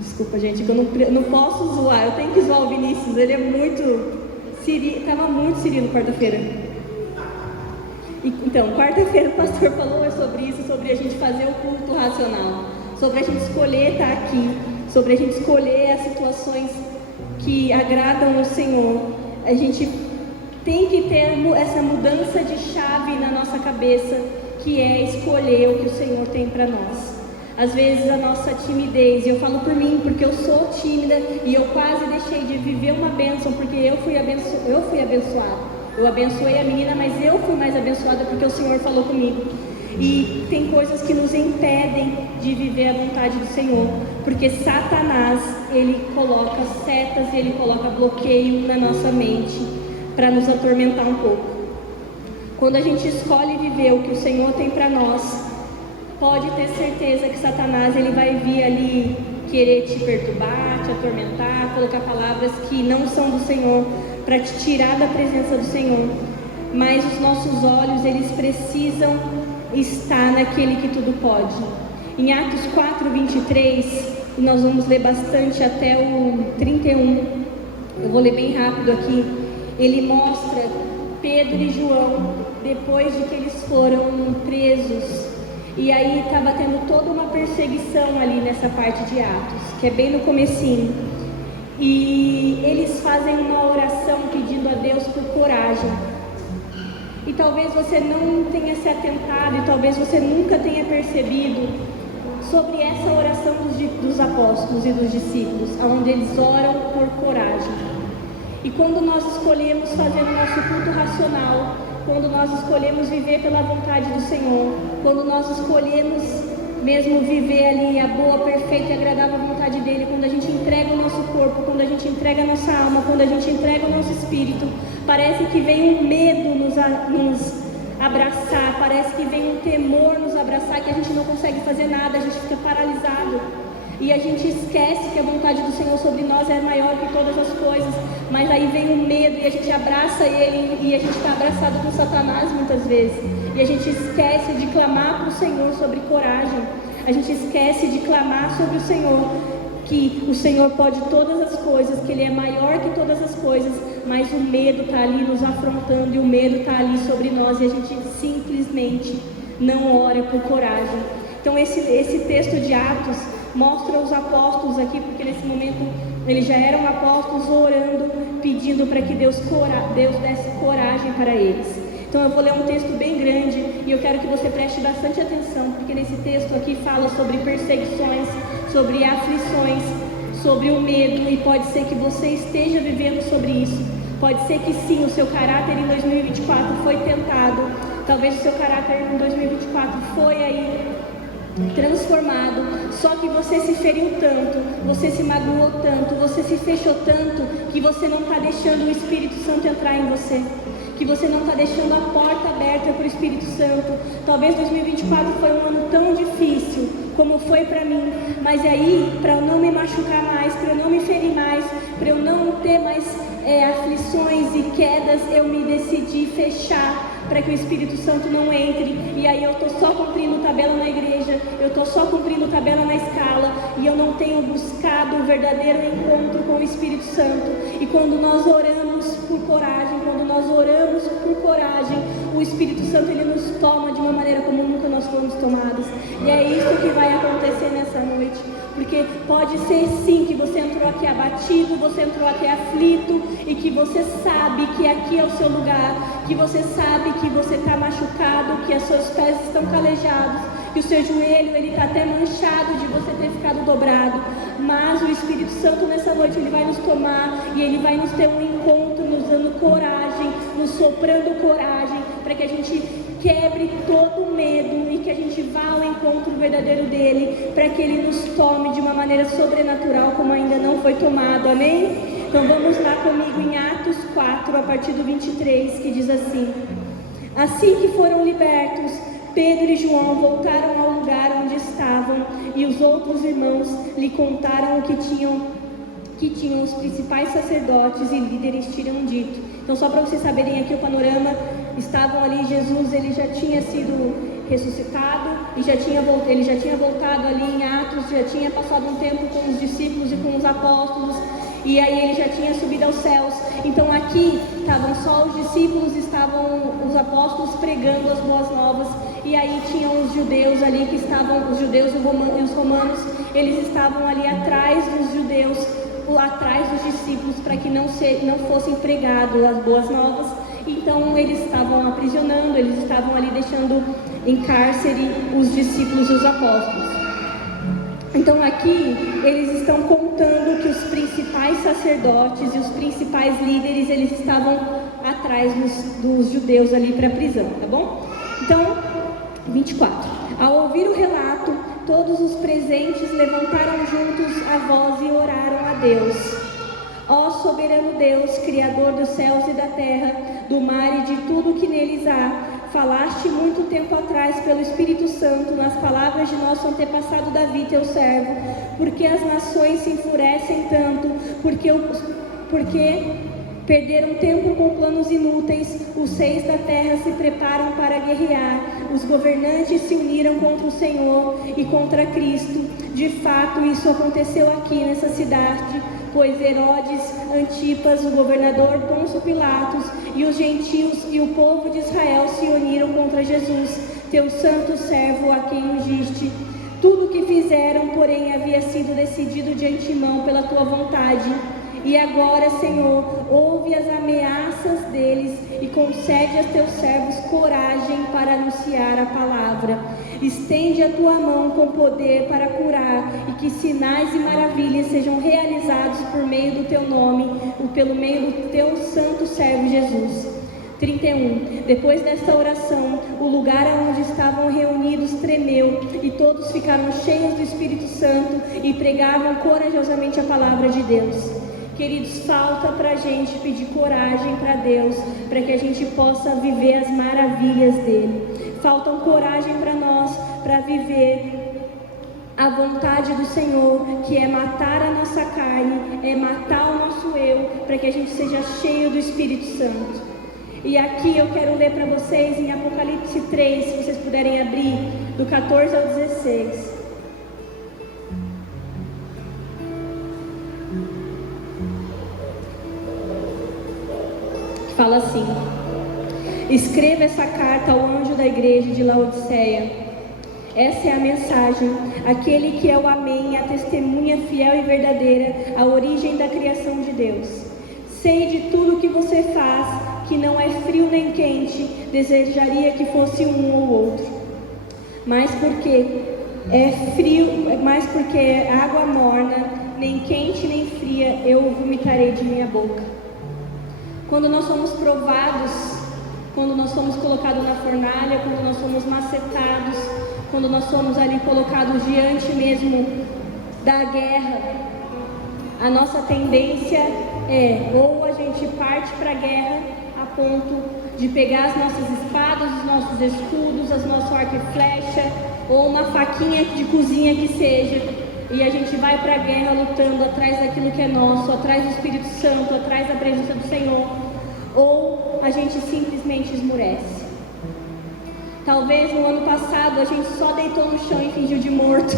Desculpa, gente, que eu não posso zoar, eu tenho que zoar o Vinícius, ele é muito... Estava muito Cirilo quarta-feira. Então, quarta-feira o pastor falou sobre isso, sobre a gente fazer o culto racional, sobre a gente escolher estar aqui, sobre a gente escolher as situações que agradam o Senhor. A gente tem que ter essa mudança de chave na nossa cabeça, que é escolher o que o Senhor tem para nós. Às vezes a nossa timidez, e eu falo por mim, porque eu sou tímida e eu quase deixei de viver uma bênção, porque eu fui abençoada. Eu abençoei a menina, mas eu fui mais abençoada porque o Senhor falou comigo. E tem coisas que nos impedem de viver a vontade do Senhor, porque Satanás, ele coloca setas, ele coloca bloqueio na nossa mente para nos atormentar um pouco. Quando a gente escolhe viver o que o Senhor tem para nós, pode ter certeza que Satanás ele vai vir ali querer te perturbar, te atormentar, colocar palavras que não são do Senhor para te tirar da presença do Senhor. Mas os nossos olhos, eles precisam estar naquele que tudo pode. Em Atos 4, 23, nós vamos ler bastante até o 31, eu vou ler bem rápido aqui. Ele mostra Pedro e João, depois de que eles foram presos. E aí estava tendo toda uma perseguição ali nessa parte de Atos, que é bem no comecinho. E eles fazem uma oração pedindo a Deus por coragem. E talvez você não tenha se atentado, e talvez você nunca tenha percebido sobre essa oração dos apóstolos e dos discípulos, onde eles oram por coragem. E quando nós escolhemos fazer o nosso culto racional, quando nós escolhemos viver pela vontade do Senhor, quando nós escolhemos mesmo viver ali a boa, perfeita e agradável vontade dele, quando a gente entrega o nosso corpo, quando a gente entrega a nossa alma, quando a gente entrega o nosso espírito, parece que vem um medo nos abraçar, parece que vem um temor nos abraçar, que a gente não consegue fazer nada, a gente fica paralisado. E a gente esquece que a vontade do Senhor sobre nós é maior que todas as coisas, mas aí vem o medo e a gente abraça ele e a gente está abraçado com Satanás muitas vezes. E a gente esquece de clamar para o Senhor sobre coragem, a gente esquece de clamar sobre o Senhor, que o Senhor pode todas as coisas, que Ele é maior que todas as coisas, mas o medo está ali nos afrontando e o medo está ali sobre nós e a gente simplesmente não ora por coragem. Então esse texto de Atos mostra os apóstolos aqui, porque nesse momento eles já eram apóstolos orando, pedindo para que Deus desse coragem para eles. Então eu vou ler um texto bem grande e eu quero que você preste bastante atenção, porque nesse texto aqui fala sobre perseguições, sobre aflições, sobre o medo, e pode ser que você esteja vivendo sobre isso. Pode ser que sim, o seu caráter em 2024 foi tentado, talvez o seu caráter em 2024 foi aí transformado, só que você se feriu tanto, você se magoou tanto, você se fechou tanto, que você não está deixando o Espírito Santo entrar em você, que você não está deixando a porta aberta para o Espírito Santo. Talvez 2024 foi um ano tão difícil, como foi para mim, mas aí, para eu não me machucar mais, para eu não me ferir mais, para eu não ter mais aflições e quedas, eu me decidi fechar para que o Espírito Santo não entre, e aí eu estou só cumprindo tabela na igreja, eu estou só cumprindo tabela na escala, e eu não tenho buscado o verdadeiro encontro com o Espírito Santo. E quando nós oramos por coragem, o Espírito Santo ele nos toma de uma maneira como nunca nós fomos tomados, e é isso que vai acontecer nessa noite. Porque pode ser sim que você entrou aqui abatido, você entrou aqui aflito, e que você sabe que aqui é o seu lugar, que você sabe que você está machucado, que os seus pés estão calejados, que o seu joelho ele está até manchado de você ter ficado dobrado. Mas o Espírito Santo nessa noite ele vai nos tomar e ele vai nos ter um encontro, nos dando coragem, nos soprando coragem, para que a gente quebre todo o medo e que a gente vá ao encontro verdadeiro dele, para que ele nos tome de uma maneira sobrenatural como ainda não foi tomado, amém? Então vamos lá comigo em Atos 4, a partir do 23, que diz assim: assim que foram libertos, Pedro e João voltaram ao lugar onde estavam, e os outros irmãos lhe contaram o que tinham os principais sacerdotes e líderes tinham dito. Então, só para vocês saberem aqui o panorama, estavam ali, Jesus ele já tinha sido ressuscitado, e ele já tinha voltado ali em Atos, já tinha passado um tempo com os discípulos e com os apóstolos, e aí ele já tinha subido aos céus. Então aqui estavam só os discípulos, estavam os apóstolos pregando as boas novas, e aí tinham os judeus ali que estavam, os judeus e os romanos, eles estavam ali atrás dos judeus, atrás dos discípulos, para que não fossem pregadas as boas novas. Então eles estavam aprisionando, eles estavam ali deixando em cárcere os discípulos e os apóstolos. Então aqui eles estão contando que os principais sacerdotes e os principais líderes, eles estavam atrás dos judeus ali para a prisão, tá bom? Então, 24. Ao ouvir o relato, todos os presentes levantaram juntos a voz e oraram a Deus. Ó soberano Deus, Criador dos céus e da terra, do mar e de tudo que neles há, falaste muito tempo atrás pelo Espírito Santo nas palavras de nosso antepassado Davi, teu servo, porque as nações se enfurecem tanto, porque perderam tempo com planos inúteis, os reis da terra se preparam para guerrear, os governantes se uniram contra o Senhor e contra Cristo. De fato, isso aconteceu aqui nessa cidade, pois Herodes Antipas, o governador Pôncio Pilatos e os gentios e o povo de Israel se uniram contra Jesus, teu santo servo, a quem ungiste. Tudo o que fizeram, porém, havia sido decidido de antemão pela tua vontade. E agora, Senhor, ouve as ameaças deles e concede a teus servos coragem para anunciar a palavra. Estende a tua mão com poder para curar, e que sinais e maravilhas sejam realizados por meio do teu nome, ou pelo meio do teu santo servo Jesus. 31. Depois desta oração, o lugar onde estavam reunidos tremeu, e todos ficaram cheios do Espírito Santo e pregavam corajosamente a palavra de Deus. Queridos, falta para a gente pedir coragem para Deus, para que a gente possa viver as maravilhas dele. Faltam coragem para nós, para viver a vontade do Senhor, que é matar a nossa carne, é matar o nosso eu, para que a gente seja cheio do Espírito Santo. E aqui eu quero ler para vocês em Apocalipse 3, se vocês puderem abrir, do 14 ao 16. Fala assim: escreva essa carta ao anjo da igreja de Laodiceia. Essa é a mensagem, aquele que é o Amém, a testemunha fiel e verdadeira, a origem da criação de Deus. Sei de tudo que você faz, que não é frio nem quente, desejaria que fosse um ou outro. Mas porque é água morna, nem quente nem fria, eu o vomitarei de minha boca. Quando nós somos provados, quando nós somos colocados na fornalha, quando nós somos macetados, quando nós somos ali colocados diante mesmo da guerra, a nossa tendência é ou a gente parte para a guerra a ponto de pegar as nossas espadas, os nossos escudos, as nossas arco e flecha, ou uma faquinha de cozinha que seja, e a gente vai para a guerra lutando atrás daquilo que é nosso, atrás do Espírito Santo, atrás da presença do Senhor, ou a gente simplesmente esmurece. Talvez no ano passado a gente só deitou no chão e fingiu de morto,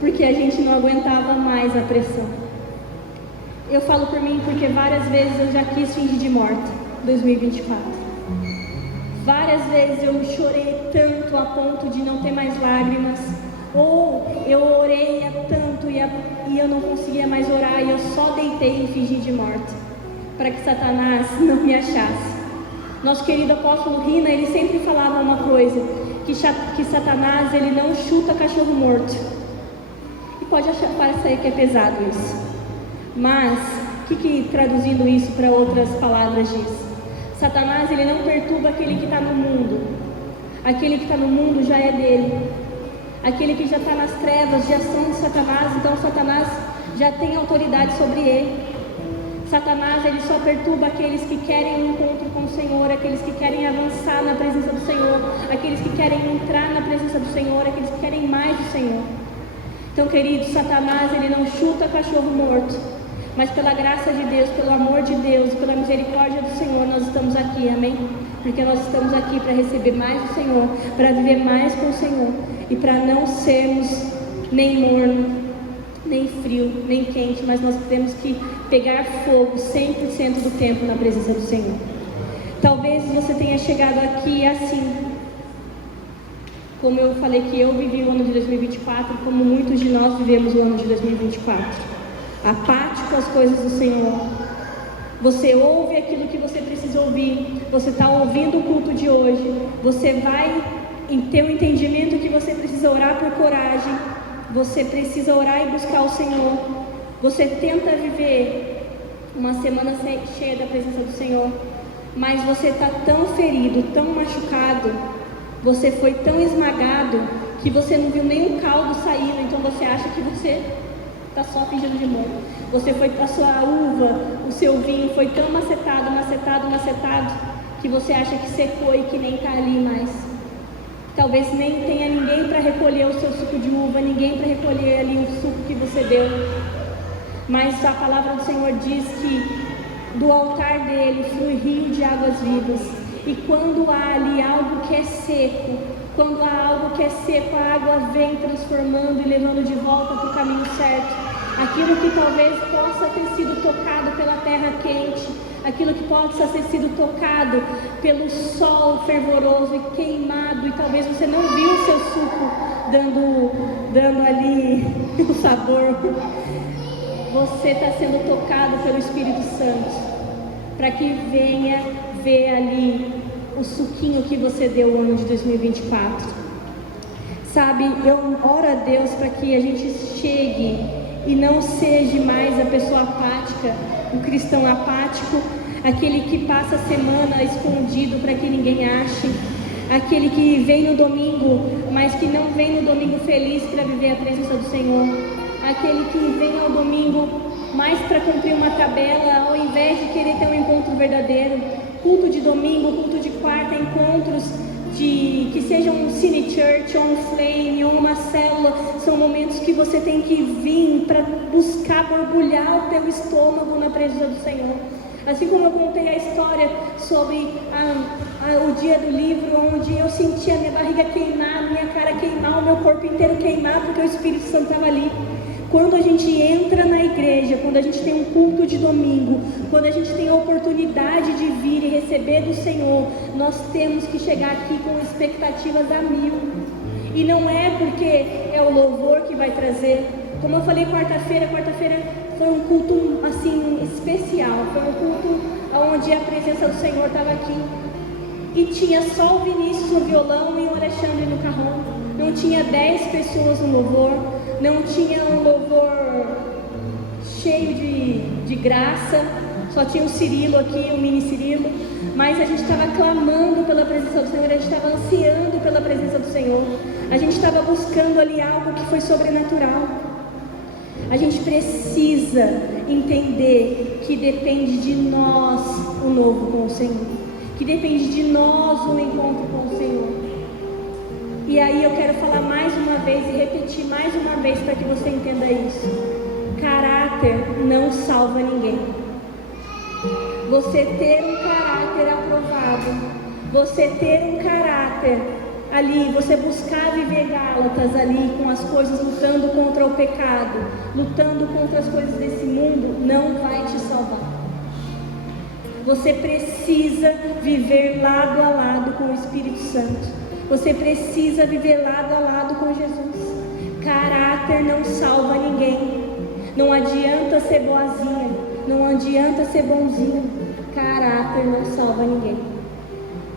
porque a gente não aguentava mais a pressão. Eu falo por mim porque várias vezes eu já quis fingir de morta, 2024. Várias vezes eu chorei tanto a ponto de não ter mais lágrimas, ou eu orei tanto e eu não conseguia mais orar e eu só deitei e fingi de morta, para que Satanás não me achasse. Nosso querido apóstolo Rina, ele sempre falava uma coisa, que Satanás, ele não chuta cachorro morto. E pode parecer que é pesado isso, mas o que traduzindo isso para outras palavras diz? Satanás, ele não perturba aquele que está no mundo. Aquele que está no mundo já é dele. Aquele que já está nas trevas já são de Satanás, então Satanás já tem autoridade sobre ele. Satanás, ele só perturba aqueles que querem um encontro com o Senhor, aqueles que querem avançar na presença do Senhor, aqueles que querem entrar na presença do Senhor, aqueles que querem mais do Senhor. Então, queridos, Satanás, ele não chuta cachorro morto, mas pela graça de Deus, pelo amor de Deus, pela misericórdia do Senhor, nós estamos aqui, amém? Porque nós estamos aqui para receber mais do Senhor, para viver mais com o Senhor, e para não sermos nem morno, nem frio, nem quente, mas nós temos que pegar fogo 100% do tempo na presença do Senhor. Talvez você tenha chegado aqui assim, como eu falei que eu vivi o ano de 2024, como muitos de nós vivemos o ano de 2024, apático às coisas do Senhor. Você ouve aquilo que você precisa ouvir, você está ouvindo o culto de hoje, você vai ter o entendimento que você precisa orar por coragem, você precisa orar e buscar o Senhor. Você tenta viver uma semana cheia da presença do Senhor, mas você está tão ferido, tão machucado, você foi tão esmagado, que você não viu nem o caldo saindo, então você acha que você está só fingindo de morto. Você foi, a sua uva, o seu vinho foi tão macetado, que você acha que secou e que nem está ali mais. Talvez nem tenha ninguém para recolher o seu suco de uva, ninguém para recolher ali o suco que você deu. Mas a palavra do Senhor diz que do altar dele flui rio de águas vivas. E quando há ali algo que é seco, a água vem transformando e levando de volta para o caminho certo. Aquilo que talvez possa ter sido tocado pela terra quente, aquilo que possa ter sido tocado pelo sol fervoroso e queimado, e talvez você não viu o seu suco dando ali o sabor. Você está sendo tocado pelo Espírito Santo, para que venha ver ali o suquinho que você deu no ano de 2024. Sabe, eu oro a Deus para que a gente chegue e não seja mais a pessoa apática, o cristão apático, aquele que passa a semana escondido para que ninguém ache, aquele que vem no domingo, mas que não vem no domingo feliz para viver a presença do Senhor, aquele que vem ao domingo mais para cumprir uma tabela, ao invés de querer ter um encontro verdadeiro. Culto de domingo, culto de quarta, encontros que sejam um cine church, ou um flame, ou uma célula, são momentos que você tem que vir para buscar borbulhar o teu estômago na presença do Senhor. Assim como eu contei a história sobre o dia do livro, onde eu senti a minha barriga queimar, a minha cara queimar, o meu corpo inteiro queimar, porque o Espírito Santo estava ali. Quando a gente entra na igreja, quando a gente tem um culto de domingo, quando a gente tem a oportunidade de vir e receber do Senhor, nós temos que chegar aqui com expectativas a 1000. E não é porque é o louvor que vai trazer. Como eu falei quarta-feira foi um culto assim especial, foi um culto onde a presença do Senhor estava aqui. E tinha só o Vinícius no violão e o Alexandre no carrom. Não tinha 10 pessoas no louvor, não tinha um louvor cheio de graça, só tinha o Cirilo aqui, o mini Cirilo, mas a gente estava clamando pela presença do Senhor, a gente estava ansiando pela presença do Senhor, a gente estava buscando ali algo que foi sobrenatural. A gente precisa entender que depende de nós o novo com o Senhor, que depende de nós o encontro com o Senhor. E aí eu quero falar mais uma vez e repetir mais uma vez para que você entenda isso. Caráter não salva ninguém. Você ter um caráter aprovado, você ter um caráter ali, você buscar viver Gálatas ali com as coisas, lutando contra o pecado, lutando contra as coisas desse mundo, não vai te salvar. Você precisa viver lado a lado com o Espírito Santo. Você precisa viver lado a lado com Jesus. Caráter não salva ninguém. Não adianta ser boazinha, não adianta ser bonzinho. Caráter não salva ninguém.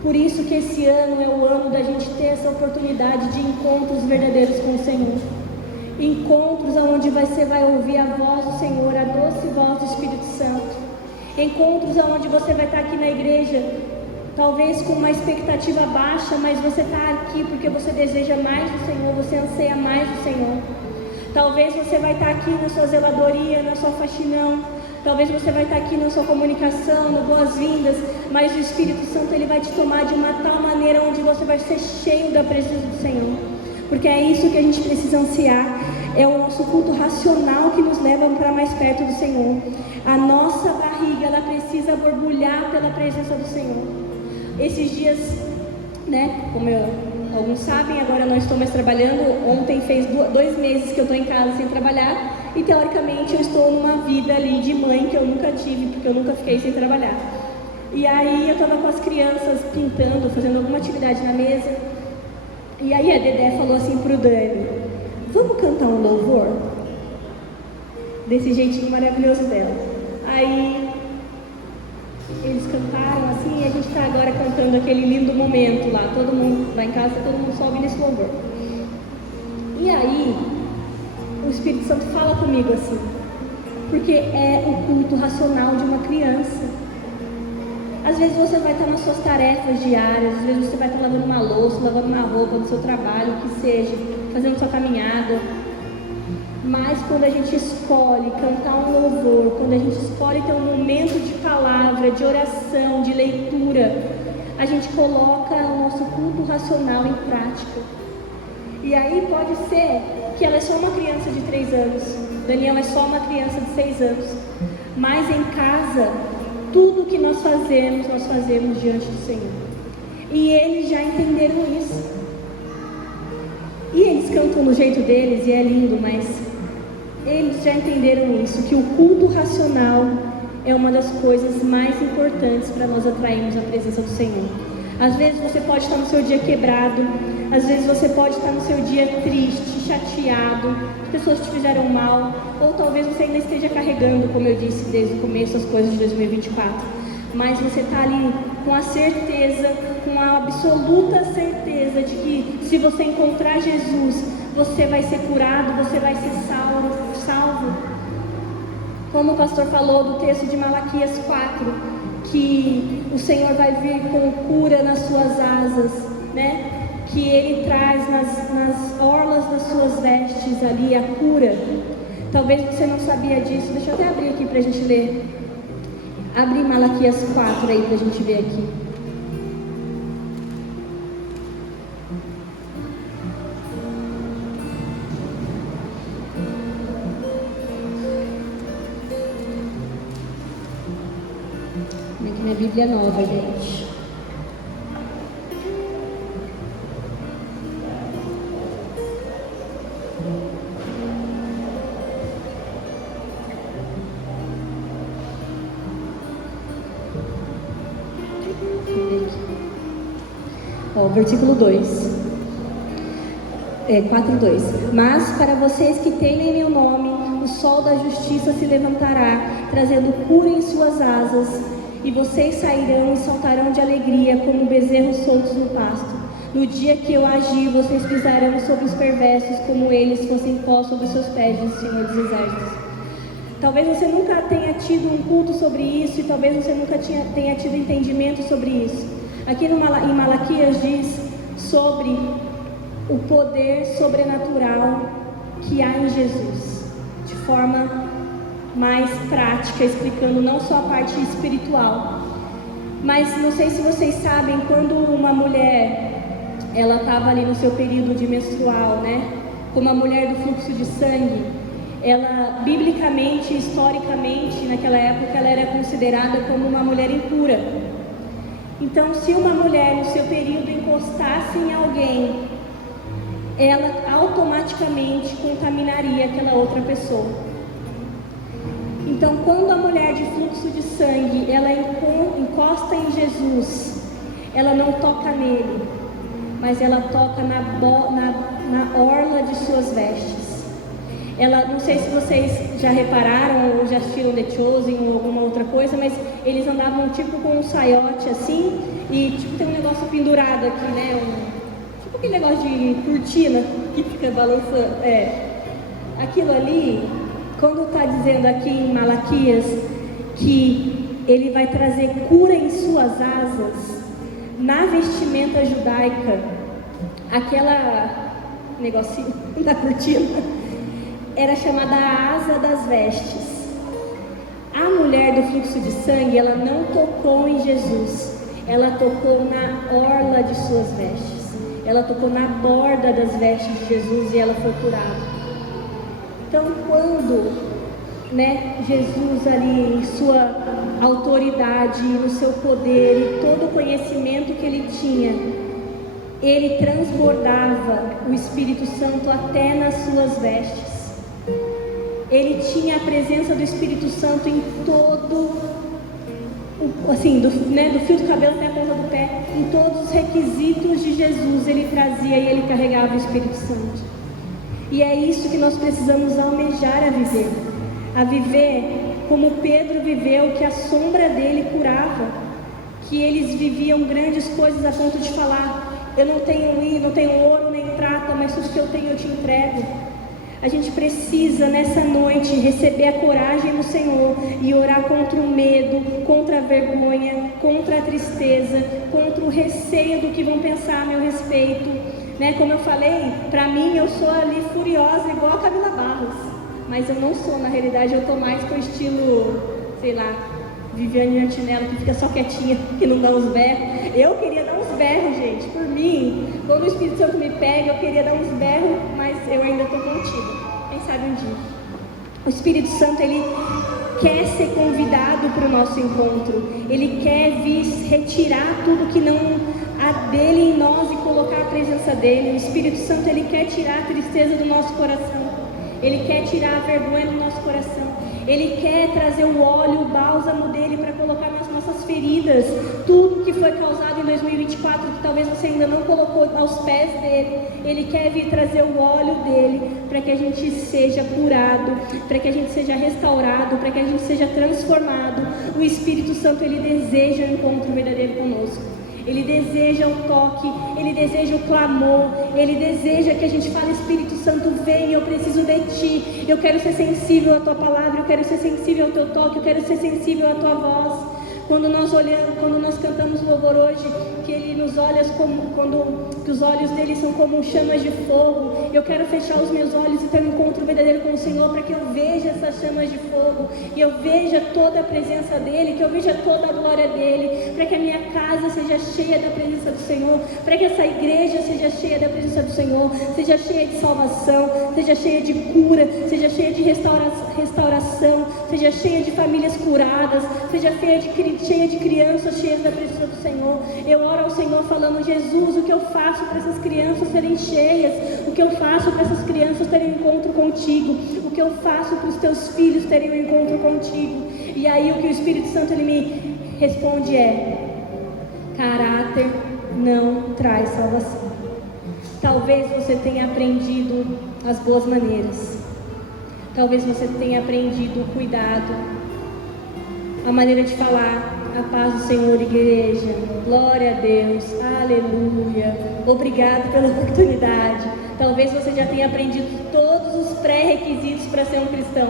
Por isso que esse ano é o ano da gente ter essa oportunidade de encontros verdadeiros com o Senhor. Encontros onde você vai ouvir a voz do Senhor, a doce voz do Espírito Santo. Encontros onde você vai estar aqui na igreja, talvez com uma expectativa baixa, mas você está aqui porque você deseja mais do Senhor, você anseia mais do Senhor. Talvez você vai estar aqui na sua zeladoria, na sua faxinão, talvez você vai estar aqui na sua comunicação, no boas-vindas, mas o Espírito Santo ele vai te tomar de uma tal maneira onde você vai ser cheio da presença do Senhor, porque é isso que a gente precisa ansiar. É o nosso culto racional que nos leva para mais perto do Senhor. A nossa barriga ela precisa borbulhar pela presença do Senhor. Esses dias, né, como alguns sabem, agora eu não estou mais trabalhando. Ontem fez 2 meses que eu estou em casa sem trabalhar. E teoricamente eu estou numa vida ali de mãe que eu nunca tive, porque eu nunca fiquei sem trabalhar. E aí eu estava com as crianças pintando, fazendo alguma atividade na mesa. E aí a Dedé falou assim pro Dani: vamos cantar um louvor? Desse jeitinho maravilhoso dela. Aí eles cantaram assim, e a gente está agora cantando aquele lindo momento lá, todo mundo lá em casa, todo mundo só ouvindo esse louvor. E aí, o Espírito Santo fala comigo assim, porque é o culto racional de uma criança. Às vezes você vai estar nas suas tarefas diárias, às vezes você vai estar lavando uma louça, lavando uma roupa do seu trabalho, o que seja, fazendo sua caminhada. Mas quando a gente escolhe cantar um louvor, quando a gente escolhe ter um momento de palavra, de oração, de leitura, a gente coloca o nosso culto racional em prática. E aí pode ser que ela é só uma criança de 3 anos, Daniela é só uma criança de 6 anos, mas em casa, tudo que nós fazemos diante do Senhor. E eles já entenderam isso. E eles cantam do jeito deles e é lindo, mas eles já entenderam isso, que o culto racional é uma das coisas mais importantes para nós atrairmos a presença do Senhor. Às vezes você pode estar no seu dia quebrado, às vezes você pode estar no seu dia triste, chateado, as pessoas te fizeram mal, ou talvez você ainda esteja carregando, como eu disse desde o começo, as coisas de 2024. Mas você está ali com a certeza, com a absoluta certeza de que se você encontrar Jesus, você vai ser curado, você vai ser salvo. Como o pastor falou do texto de Malaquias 4, que o Senhor vai vir com cura nas suas asas, né? Que Ele traz nas orlas das suas vestes ali a cura. Talvez você não sabia disso. Deixa eu até abrir aqui para a gente ler. Abre Malaquias 4 aí para a gente ver aqui. Minha Bíblia nova, gente. Ó, versículo 2. 4:2. Mas para vocês que temem meu nome, o sol da justiça se levantará, trazendo cura em suas asas. E vocês sairão e saltarão de alegria como bezerros soltos no pasto. No dia que eu agir, vocês pisarão sobre os perversos como eles fossem pó sobre os seus pés, diz o Senhor dos Exércitos. Talvez você nunca tenha tido um culto sobre isso e talvez você nunca tenha tido entendimento sobre isso. Aqui em Malaquias diz sobre o poder sobrenatural que há em Jesus, de forma mais prática, explicando não só a parte espiritual. Mas não sei se vocês sabem, quando uma mulher ela estava ali no seu período de menstrual, né? Como a mulher do fluxo de sangue, ela biblicamente, historicamente, naquela época, ela era considerada como uma mulher impura. Então, se uma mulher no seu período encostasse em alguém, ela automaticamente contaminaria aquela outra pessoa. Então, quando a mulher de fluxo de sangue, ela encosta em Jesus, ela não toca nele, mas ela toca na orla de suas vestes. Ela, não sei se vocês já repararam ou já assistiram The Chosen ou alguma outra coisa, mas eles andavam tipo com um saiote assim, e tipo tem um negócio pendurado aqui, né? Tipo aquele negócio de cortina que fica balançando. Aquilo ali, quando está dizendo aqui em Malaquias que ele vai trazer cura em suas asas, na vestimenta judaica, aquela negocinho da cortina era chamada a asa das vestes. A mulher do fluxo de sangue, ela não tocou em Jesus, ela tocou na orla de suas vestes, ela tocou na borda das vestes de Jesus e ela foi curada. Então, quando Jesus ali em sua autoridade, no seu poder e todo o conhecimento que ele tinha, ele transbordava o Espírito Santo até nas suas vestes. Ele tinha a presença do Espírito Santo em todo, assim, do fio do cabelo até a ponta do pé, em todos os requisitos de Jesus ele trazia e ele carregava o Espírito Santo. E é isso que nós precisamos almejar a viver como Pedro viveu, que a sombra dele curava, que eles viviam grandes coisas a ponto de falar: eu não tenho ouro nem prata, mas tudo que eu tenho eu te entrego. A gente precisa nessa noite receber a coragem do Senhor e orar contra o medo, contra a vergonha, contra a tristeza, contra o receio do que vão pensar a meu respeito, né? Como eu falei, para mim eu sou ali furiosa igual a Camila Barros, mas eu não sou, na realidade eu estou mais com o estilo, sei lá, Viviane Antinello, que fica só quietinha, que não dá uns berros. Eu queria dar uns berros, gente, por mim. Quando o Espírito Santo me pega, eu queria dar uns berros, mas eu ainda estou contida. Quem sabe um dia. O Espírito Santo, ele quer ser convidado para o nosso encontro. Ele quer vir retirar tudo que não há dele em nós e colocar a presença dele. O Espírito Santo, ele quer tirar a tristeza do nosso coração. Ele quer tirar a vergonha do nosso coração. Ele quer trazer o óleo, o bálsamo dele para colocar nas nossas feridas. Tudo que foi causado em 2024, que talvez você ainda não colocou aos pés dele. Ele quer vir trazer o óleo dele para que a gente seja curado, para que a gente seja restaurado, para que a gente seja transformado. O Espírito Santo, ele deseja um encontro verdadeiro conosco. Ele deseja o toque, ele deseja o clamor, ele deseja que a gente fale: Espírito Santo, vem, eu preciso de ti, eu quero ser sensível à tua palavra, eu quero ser sensível ao teu toque, eu quero ser sensível à tua voz. Quando nós cantamos louvor hoje, que Ele nos olha que os olhos dele são como chamas de fogo. Eu quero fechar os meus olhos e ter um encontro verdadeiro com o Senhor, para que eu veja essas chamas de fogo, e eu veja toda a presença dEle, que eu veja toda a glória dEle, para que a minha casa seja cheia da presença do Senhor, para que essa igreja seja cheia da presença do Senhor, seja cheia de salvação, seja cheia de cura, seja cheia de restauração, seja cheia de famílias curadas, seja cheia de crianças cheias da presença do Senhor. Eu oro ao Senhor falando: Jesus, o que eu faço para essas crianças serem cheias? O que eu faço para essas crianças terem um encontro contigo? O que eu faço para os teus filhos terem um encontro contigo? E aí o que o Espírito Santo ele me responde é: caráter não traz salvação. Talvez você tenha aprendido as boas maneiras, talvez você tenha aprendido o cuidado, a maneira de falar. A paz do Senhor, igreja. Glória a Deus. Aleluia. Obrigado pela oportunidade. Talvez você já tenha aprendido todos os pré-requisitos para ser um cristão,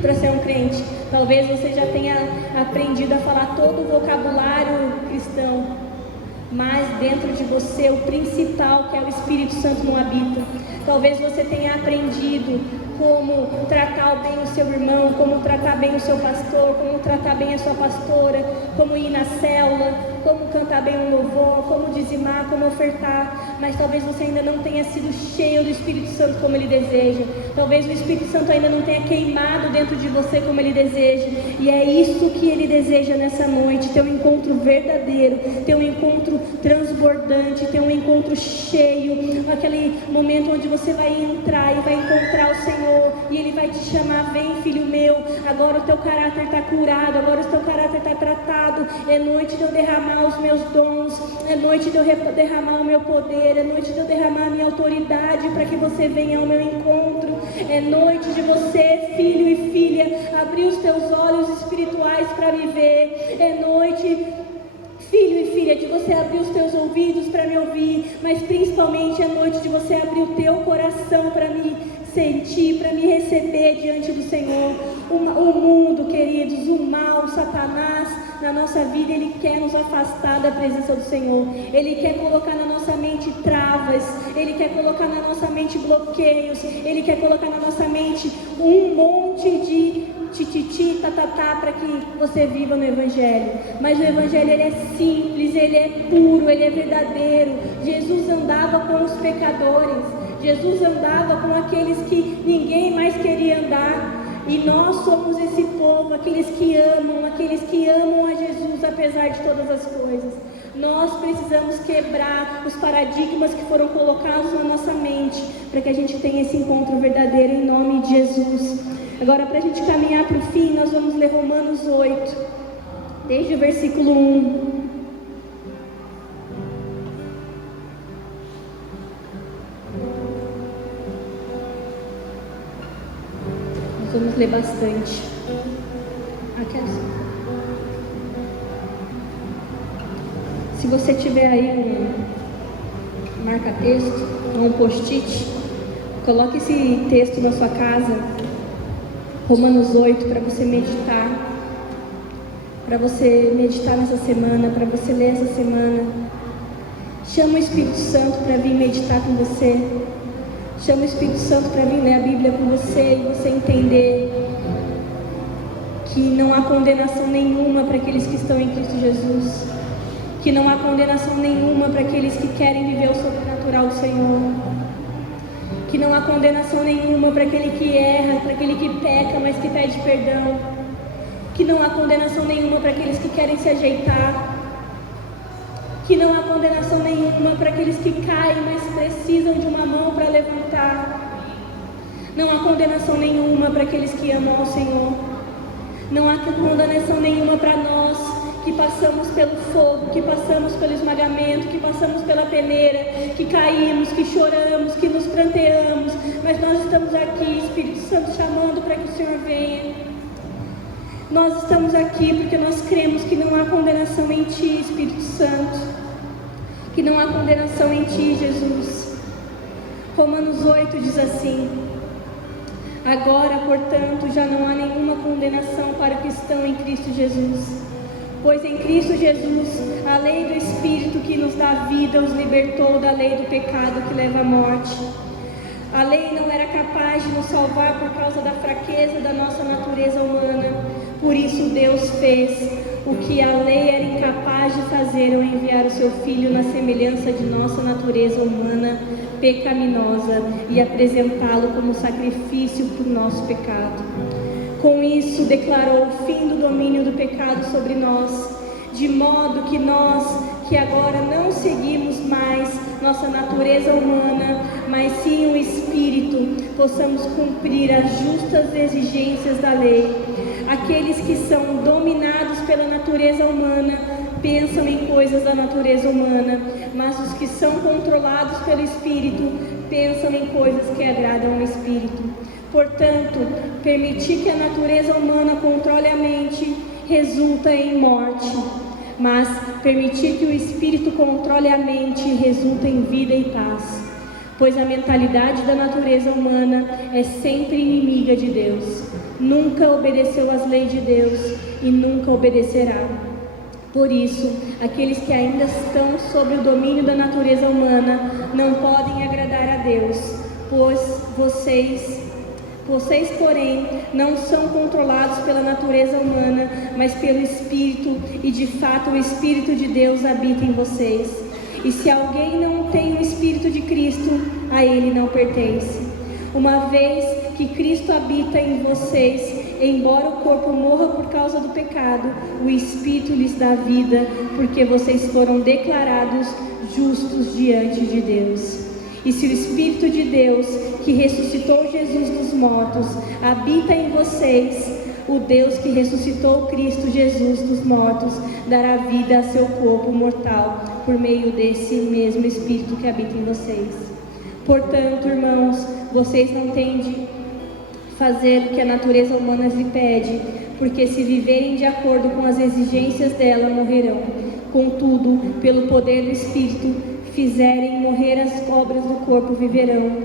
para ser um crente. Talvez você já tenha aprendido a falar todo o vocabulário cristão, mas dentro de você o principal, que é o Espírito Santo, não habita. Talvez você tenha aprendido como tratar bem o seu irmão, como tratar bem o seu pastor, como tratar bem a sua pastora, como ir na célula, como cantar bem um louvor, como dizimar, como ofertar, mas talvez você ainda não tenha sido cheio do Espírito Santo como Ele deseja. Talvez o Espírito Santo ainda não tenha queimado dentro de você como Ele deseja, e é isso que Ele deseja nessa noite: ter um encontro verdadeiro, ter um encontro transbordante, ter um encontro cheio, aquele momento onde você vai entrar e vai encontrar o Senhor, e Ele vai te chamar: vem, filho meu, agora o teu caráter está curado, agora o teu caráter está tratado. É noite de eu derramar os meus dons, é noite de eu derramar o meu poder, é noite de eu derramar a minha autoridade para que você venha ao meu encontro. É noite de você, filho e filha, abrir os teus olhos espirituais para me ver. É noite, filho e filha, de você abrir os teus ouvidos para me ouvir, mas principalmente é noite de você abrir o teu coração para me sentir, para me receber diante do Senhor. O mundo, queridos, o mal, o Satanás na nossa vida, ele quer nos afastar da presença do Senhor. Ele quer colocar na nossa mente travas, ele quer colocar na nossa mente bloqueios, ele quer colocar na nossa mente um monte de tititi, tatatá, para que você viva no Evangelho. Mas o Evangelho, ele é simples, ele é puro, ele é verdadeiro. Jesus andava com os pecadores, Jesus andava com aqueles que ninguém mais queria andar. E nós somos esse povo, aqueles que amam a Jesus apesar de todas as coisas. Nós precisamos quebrar os paradigmas que foram colocados na nossa mente, para que a gente tenha esse encontro verdadeiro em nome de Jesus. Agora, para a gente caminhar para o fim, nós vamos ler Romanos 8, desde o versículo 1. Vamos ler bastante. Aqui assim. Se você tiver aí um marca-texto ou um post-it, coloque esse texto na sua casa, Romanos 8, para você meditar. Para você meditar nessa semana, para você ler essa semana. Chama o Espírito Santo para vir meditar com você. Chama o Espírito Santo para vir ler a Bíblia com você, e você entender que não há condenação nenhuma para aqueles que estão em Cristo Jesus, que não há condenação nenhuma para aqueles que querem viver o sobrenatural do Senhor, que não há condenação nenhuma para aquele que erra, para aquele que peca, mas que pede perdão, que não há condenação nenhuma para aqueles que querem se ajeitar, que não há condenação nenhuma para aqueles que caem, mas precisam de uma mão para levantar. Não há condenação nenhuma para aqueles que amam ao Senhor. Não há condenação nenhuma para nós que passamos pelo fogo, que passamos pelo esmagamento, que passamos pela peneira, que caímos, que choramos, que nos pranteamos, mas nós estamos aqui, Espírito Santo, chamando para que o Senhor venha. Nós estamos aqui porque nós cremos que não há condenação em Ti, Espírito Santo, que não há condenação em Ti, Jesus. Romanos 8 diz assim: agora, portanto, já não há nenhuma condenação para os que estão em Cristo Jesus, Pois em Cristo Jesus, a lei do Espírito que nos dá vida os libertou da lei do pecado que leva à morte. A lei não era capaz de nos salvar por causa da fraqueza da nossa natureza humana. Por isso Deus fez o que a lei era incapaz de fazer ao enviar o seu Filho na semelhança de nossa natureza humana pecaminosa e apresentá-lo como sacrifício por nosso pecado. Com isso declarou o fim do domínio do pecado sobre nós, de modo que nós, que agora não seguimos mais nossa natureza humana, mas sim o Espírito, possamos cumprir as justas exigências da lei. Aqueles que são dominados pela natureza humana pensam em coisas da natureza humana, mas os que são controlados pelo Espírito pensam em coisas que agradam ao Espírito. Portanto, permitir que a natureza humana controle a mente resulta em morte, mas permitir que o Espírito controle a mente resulta em vida e paz, pois a mentalidade da natureza humana é sempre inimiga de Deus, nunca obedeceu às leis de Deus e nunca obedecerá. Por isso, aqueles que ainda estão sob o domínio da natureza humana não podem agradar a Deus, pois vocês, porém, não são controlados pela natureza humana, mas pelo Espírito, e de fato o Espírito de Deus habita em vocês. E se alguém não tem o Espírito de Cristo, a ele não pertence. Uma vez que Cristo habita em vocês, embora o corpo morra por causa do pecado, o Espírito lhes dá vida, porque vocês foram declarados justos diante de Deus. E se o Espírito de Deus, que ressuscitou Jesus dos mortos, habita em vocês, o Deus que ressuscitou Cristo Jesus dos mortos dará vida a seu corpo mortal por meio desse mesmo Espírito que habita em vocês. Portanto, irmãos, vocês não têm de fazer o que a natureza humana lhe pede, porque se viverem de acordo com as exigências dela, morrerão. Contudo, pelo poder do Espírito, fizerem morrer as obras do corpo, viverão,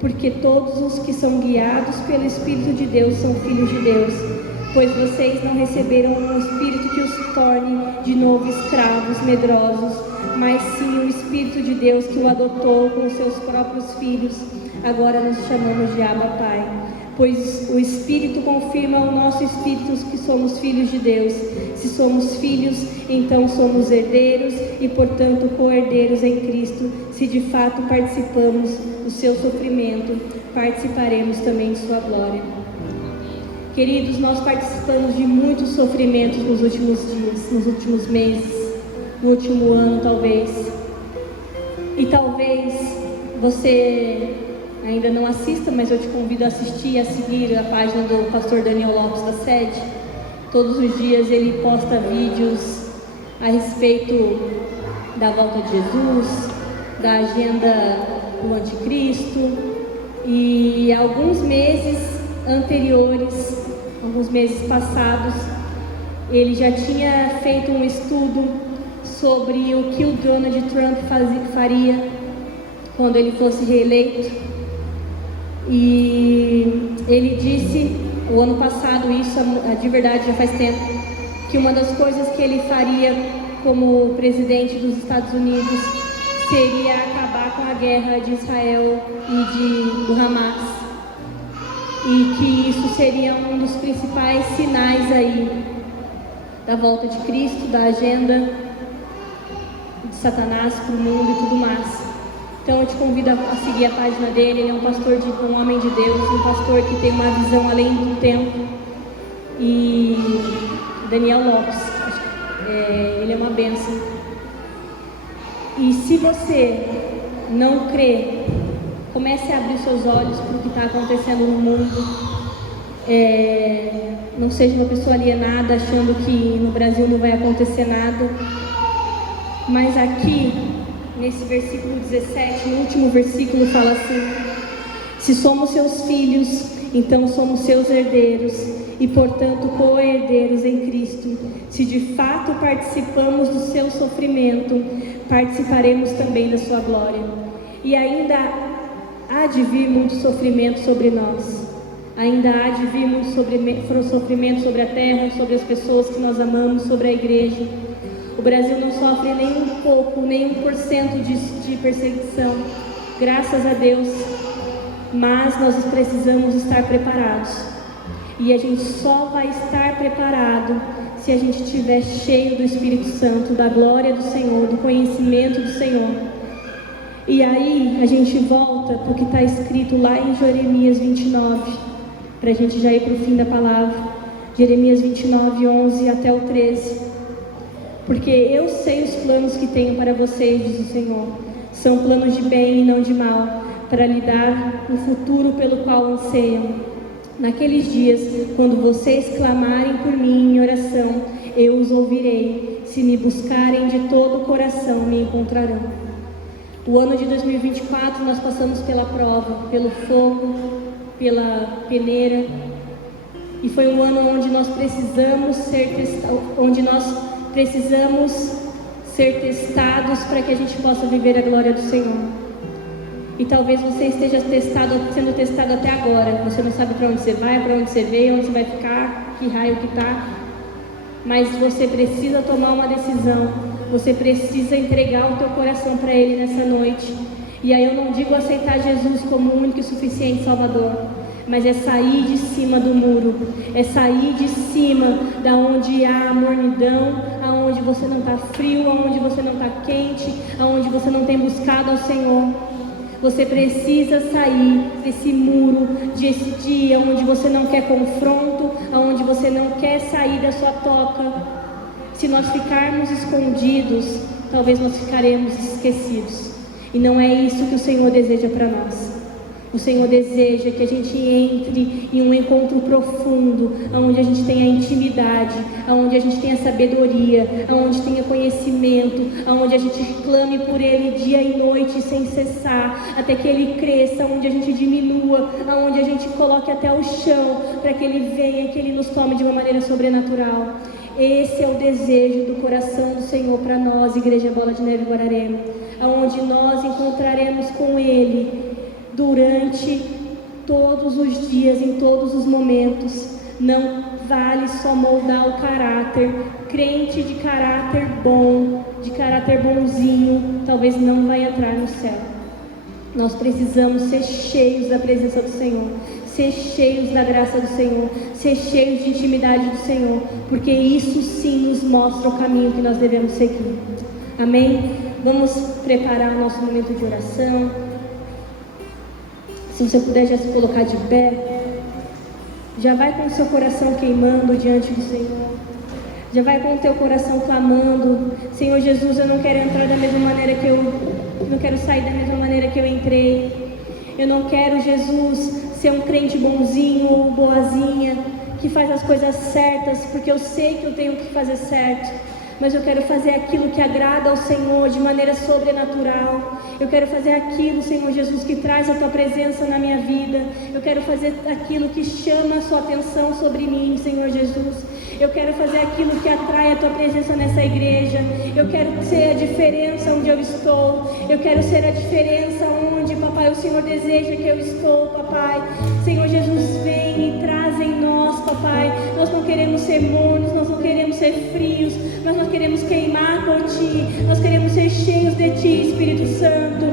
porque todos os que são guiados pelo Espírito de Deus são filhos de Deus. Pois vocês não receberam um Espírito que os torne de novo escravos medrosos, mas sim o Espírito de Deus que o adotou com seus próprios filhos. Agora nos chamamos de Abba Pai. Pois o Espírito confirma ao nosso Espírito que somos filhos de Deus. Se somos filhos, então somos herdeiros e, portanto, co-herdeiros em Cristo. Se de fato participamos do seu sofrimento, participaremos também de sua glória. Queridos, nós participamos de muitos sofrimentos nos últimos dias, nos últimos meses, no último ano talvez. E talvez você ainda não assista, mas eu te convido a assistir e a seguir a página do pastor Daniel Lopes da Sede. Todos os dias ele posta vídeos a respeito da volta de Jesus, da agenda do anticristo, e alguns meses anteriores, alguns meses passados, ele já tinha feito um estudo sobre o que o Donald Trump faria quando ele fosse reeleito. E ele disse, o ano passado, isso de verdade já faz tempo, que uma das coisas que ele faria como presidente dos Estados Unidos seria acabar com a guerra de Israel e do Hamas, e que isso seria um dos principais sinais aí da volta de Cristo, da agenda de Satanás para o mundo e tudo mais. Então eu te convido a seguir a página dele. Ele é um pastor, um homem de Deus, um pastor que tem uma visão além do tempo. E Daniel Lopes, ele é uma bênção. E se você não crê, comece a abrir seus olhos para o que está acontecendo no mundo. Não seja uma pessoa alienada achando que no Brasil não vai acontecer nada. Mas aqui, nesse versículo 17, no último versículo, fala assim: se somos seus filhos, então somos seus herdeiros e, portanto, co-herdeiros em Cristo. Se de fato participamos do seu sofrimento, participaremos também da sua glória. E ainda há de vir muito sofrimento sobre nós. Ainda há de vir muito sofrimento sobre a terra, sobre as pessoas que nós amamos, sobre a igreja. O Brasil não sofre nem um pouco, nem 1% de perseguição, graças a Deus. Mas nós precisamos estar preparados. E a gente só vai estar preparado se a gente estiver cheio do Espírito Santo, da glória do Senhor, do conhecimento do Senhor. E aí a gente volta para o que está escrito lá em Jeremias 29, para a gente já ir para o fim da palavra. Jeremias 29, 11 até o 13. Porque eu sei os planos que tenho para vocês, diz o Senhor. São planos de bem e não de mal, para lhe dar o futuro pelo qual anseiam. Naqueles dias, quando vocês clamarem por mim em oração, eu os ouvirei. Se me buscarem de todo o coração, me encontrarão. O ano de 2024 nós passamos pela prova, pelo fogo, pela peneira. E foi um ano onde nós precisamos ser testados para que a gente possa viver a glória do Senhor. E talvez você esteja sendo testado até agora. Você não sabe para onde você vai, para onde você veio, onde você vai ficar, que raio que está. Mas você precisa tomar uma decisão. Você precisa entregar o teu coração para Ele nessa noite. E aí eu não digo aceitar Jesus como o único e suficiente Salvador, mas é sair de cima do muro, é sair de cima da onde há mornidão, aonde você não está frio, aonde você não está quente, aonde você não tem buscado ao Senhor. Você precisa sair desse muro, desse dia onde você não quer confronto, aonde você não quer sair da sua toca. Se nós ficarmos escondidos, talvez nós ficaremos esquecidos. E não é isso que o Senhor deseja para nós. O Senhor deseja que a gente entre em um encontro profundo, onde a gente tenha intimidade, onde a gente tenha sabedoria, onde tenha conhecimento, onde a gente clame por Ele dia e noite sem cessar, até que Ele cresça, onde a gente diminua, onde a gente coloque até o chão, para que Ele venha e que Ele nos tome de uma maneira sobrenatural. Esse é o desejo do coração do Senhor para nós, Igreja Bola de Neve Guararema, onde nós encontraremos com Ele durante todos os dias, em todos os momentos. Não vale só moldar o caráter. Crente de caráter bom, de caráter bonzinho, talvez não vai entrar no céu. Nós precisamos ser cheios da presença do Senhor, ser cheios da graça do Senhor, ser cheios de intimidade do Senhor, porque isso sim nos mostra o caminho que nós devemos seguir. Amém? Vamos preparar o nosso momento de oração. Se você puder já se colocar de pé, já vai com o seu coração queimando diante do Senhor, já vai com o teu coração clamando: Senhor Jesus, eu não quero entrar da mesma maneira que não quero sair da mesma maneira que eu entrei. Eu não quero, Jesus, ser um crente bonzinho ou boazinha, que faz as coisas certas, porque eu sei que eu tenho que fazer certo. Mas eu quero fazer aquilo que agrada ao Senhor de maneira sobrenatural. Eu quero fazer aquilo, Senhor Jesus, que traz a Tua presença na minha vida. Eu quero fazer aquilo que chama a Sua atenção sobre mim, Senhor Jesus. Eu quero fazer aquilo que atrai a Tua presença nessa igreja. Eu quero ser a diferença onde eu estou. Eu quero ser a diferença onde, Papai, o Senhor deseja que eu estou, Papai. Senhor Jesus, vem e traz em nós, Papai. Nós não queremos ser mornos, nós não queremos ser frios, mas nós queremos queimar por Ti. Nós queremos ser cheios de Ti, Espírito Santo.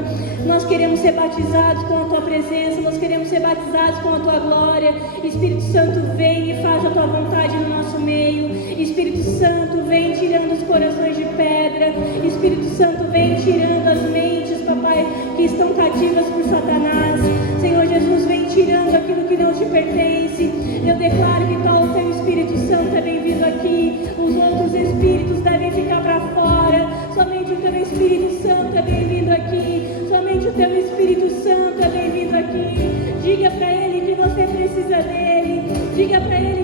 Nós queremos ser batizados com a Tua presença. Nós queremos ser batizados com a Tua glória. Espírito Santo, vem e faz a Tua vontade no nosso meio. Espírito Santo, vem tirando os corações de pedra. Espírito Santo, vem tirando as mentes, Papai, que estão cativas por Satanás. Senhor Jesus, vem tirando aquilo que não te pertence. Eu declaro que tal o Teu Espírito Santo é bem-vindo aqui. Os outros espíritos devem ficar para fora. Somente o Teu Espírito Santo é bem-vindo aqui. Somente o Teu Espírito Santo é bem-vindo aqui. Diga para Ele que você precisa dEle. Diga para Ele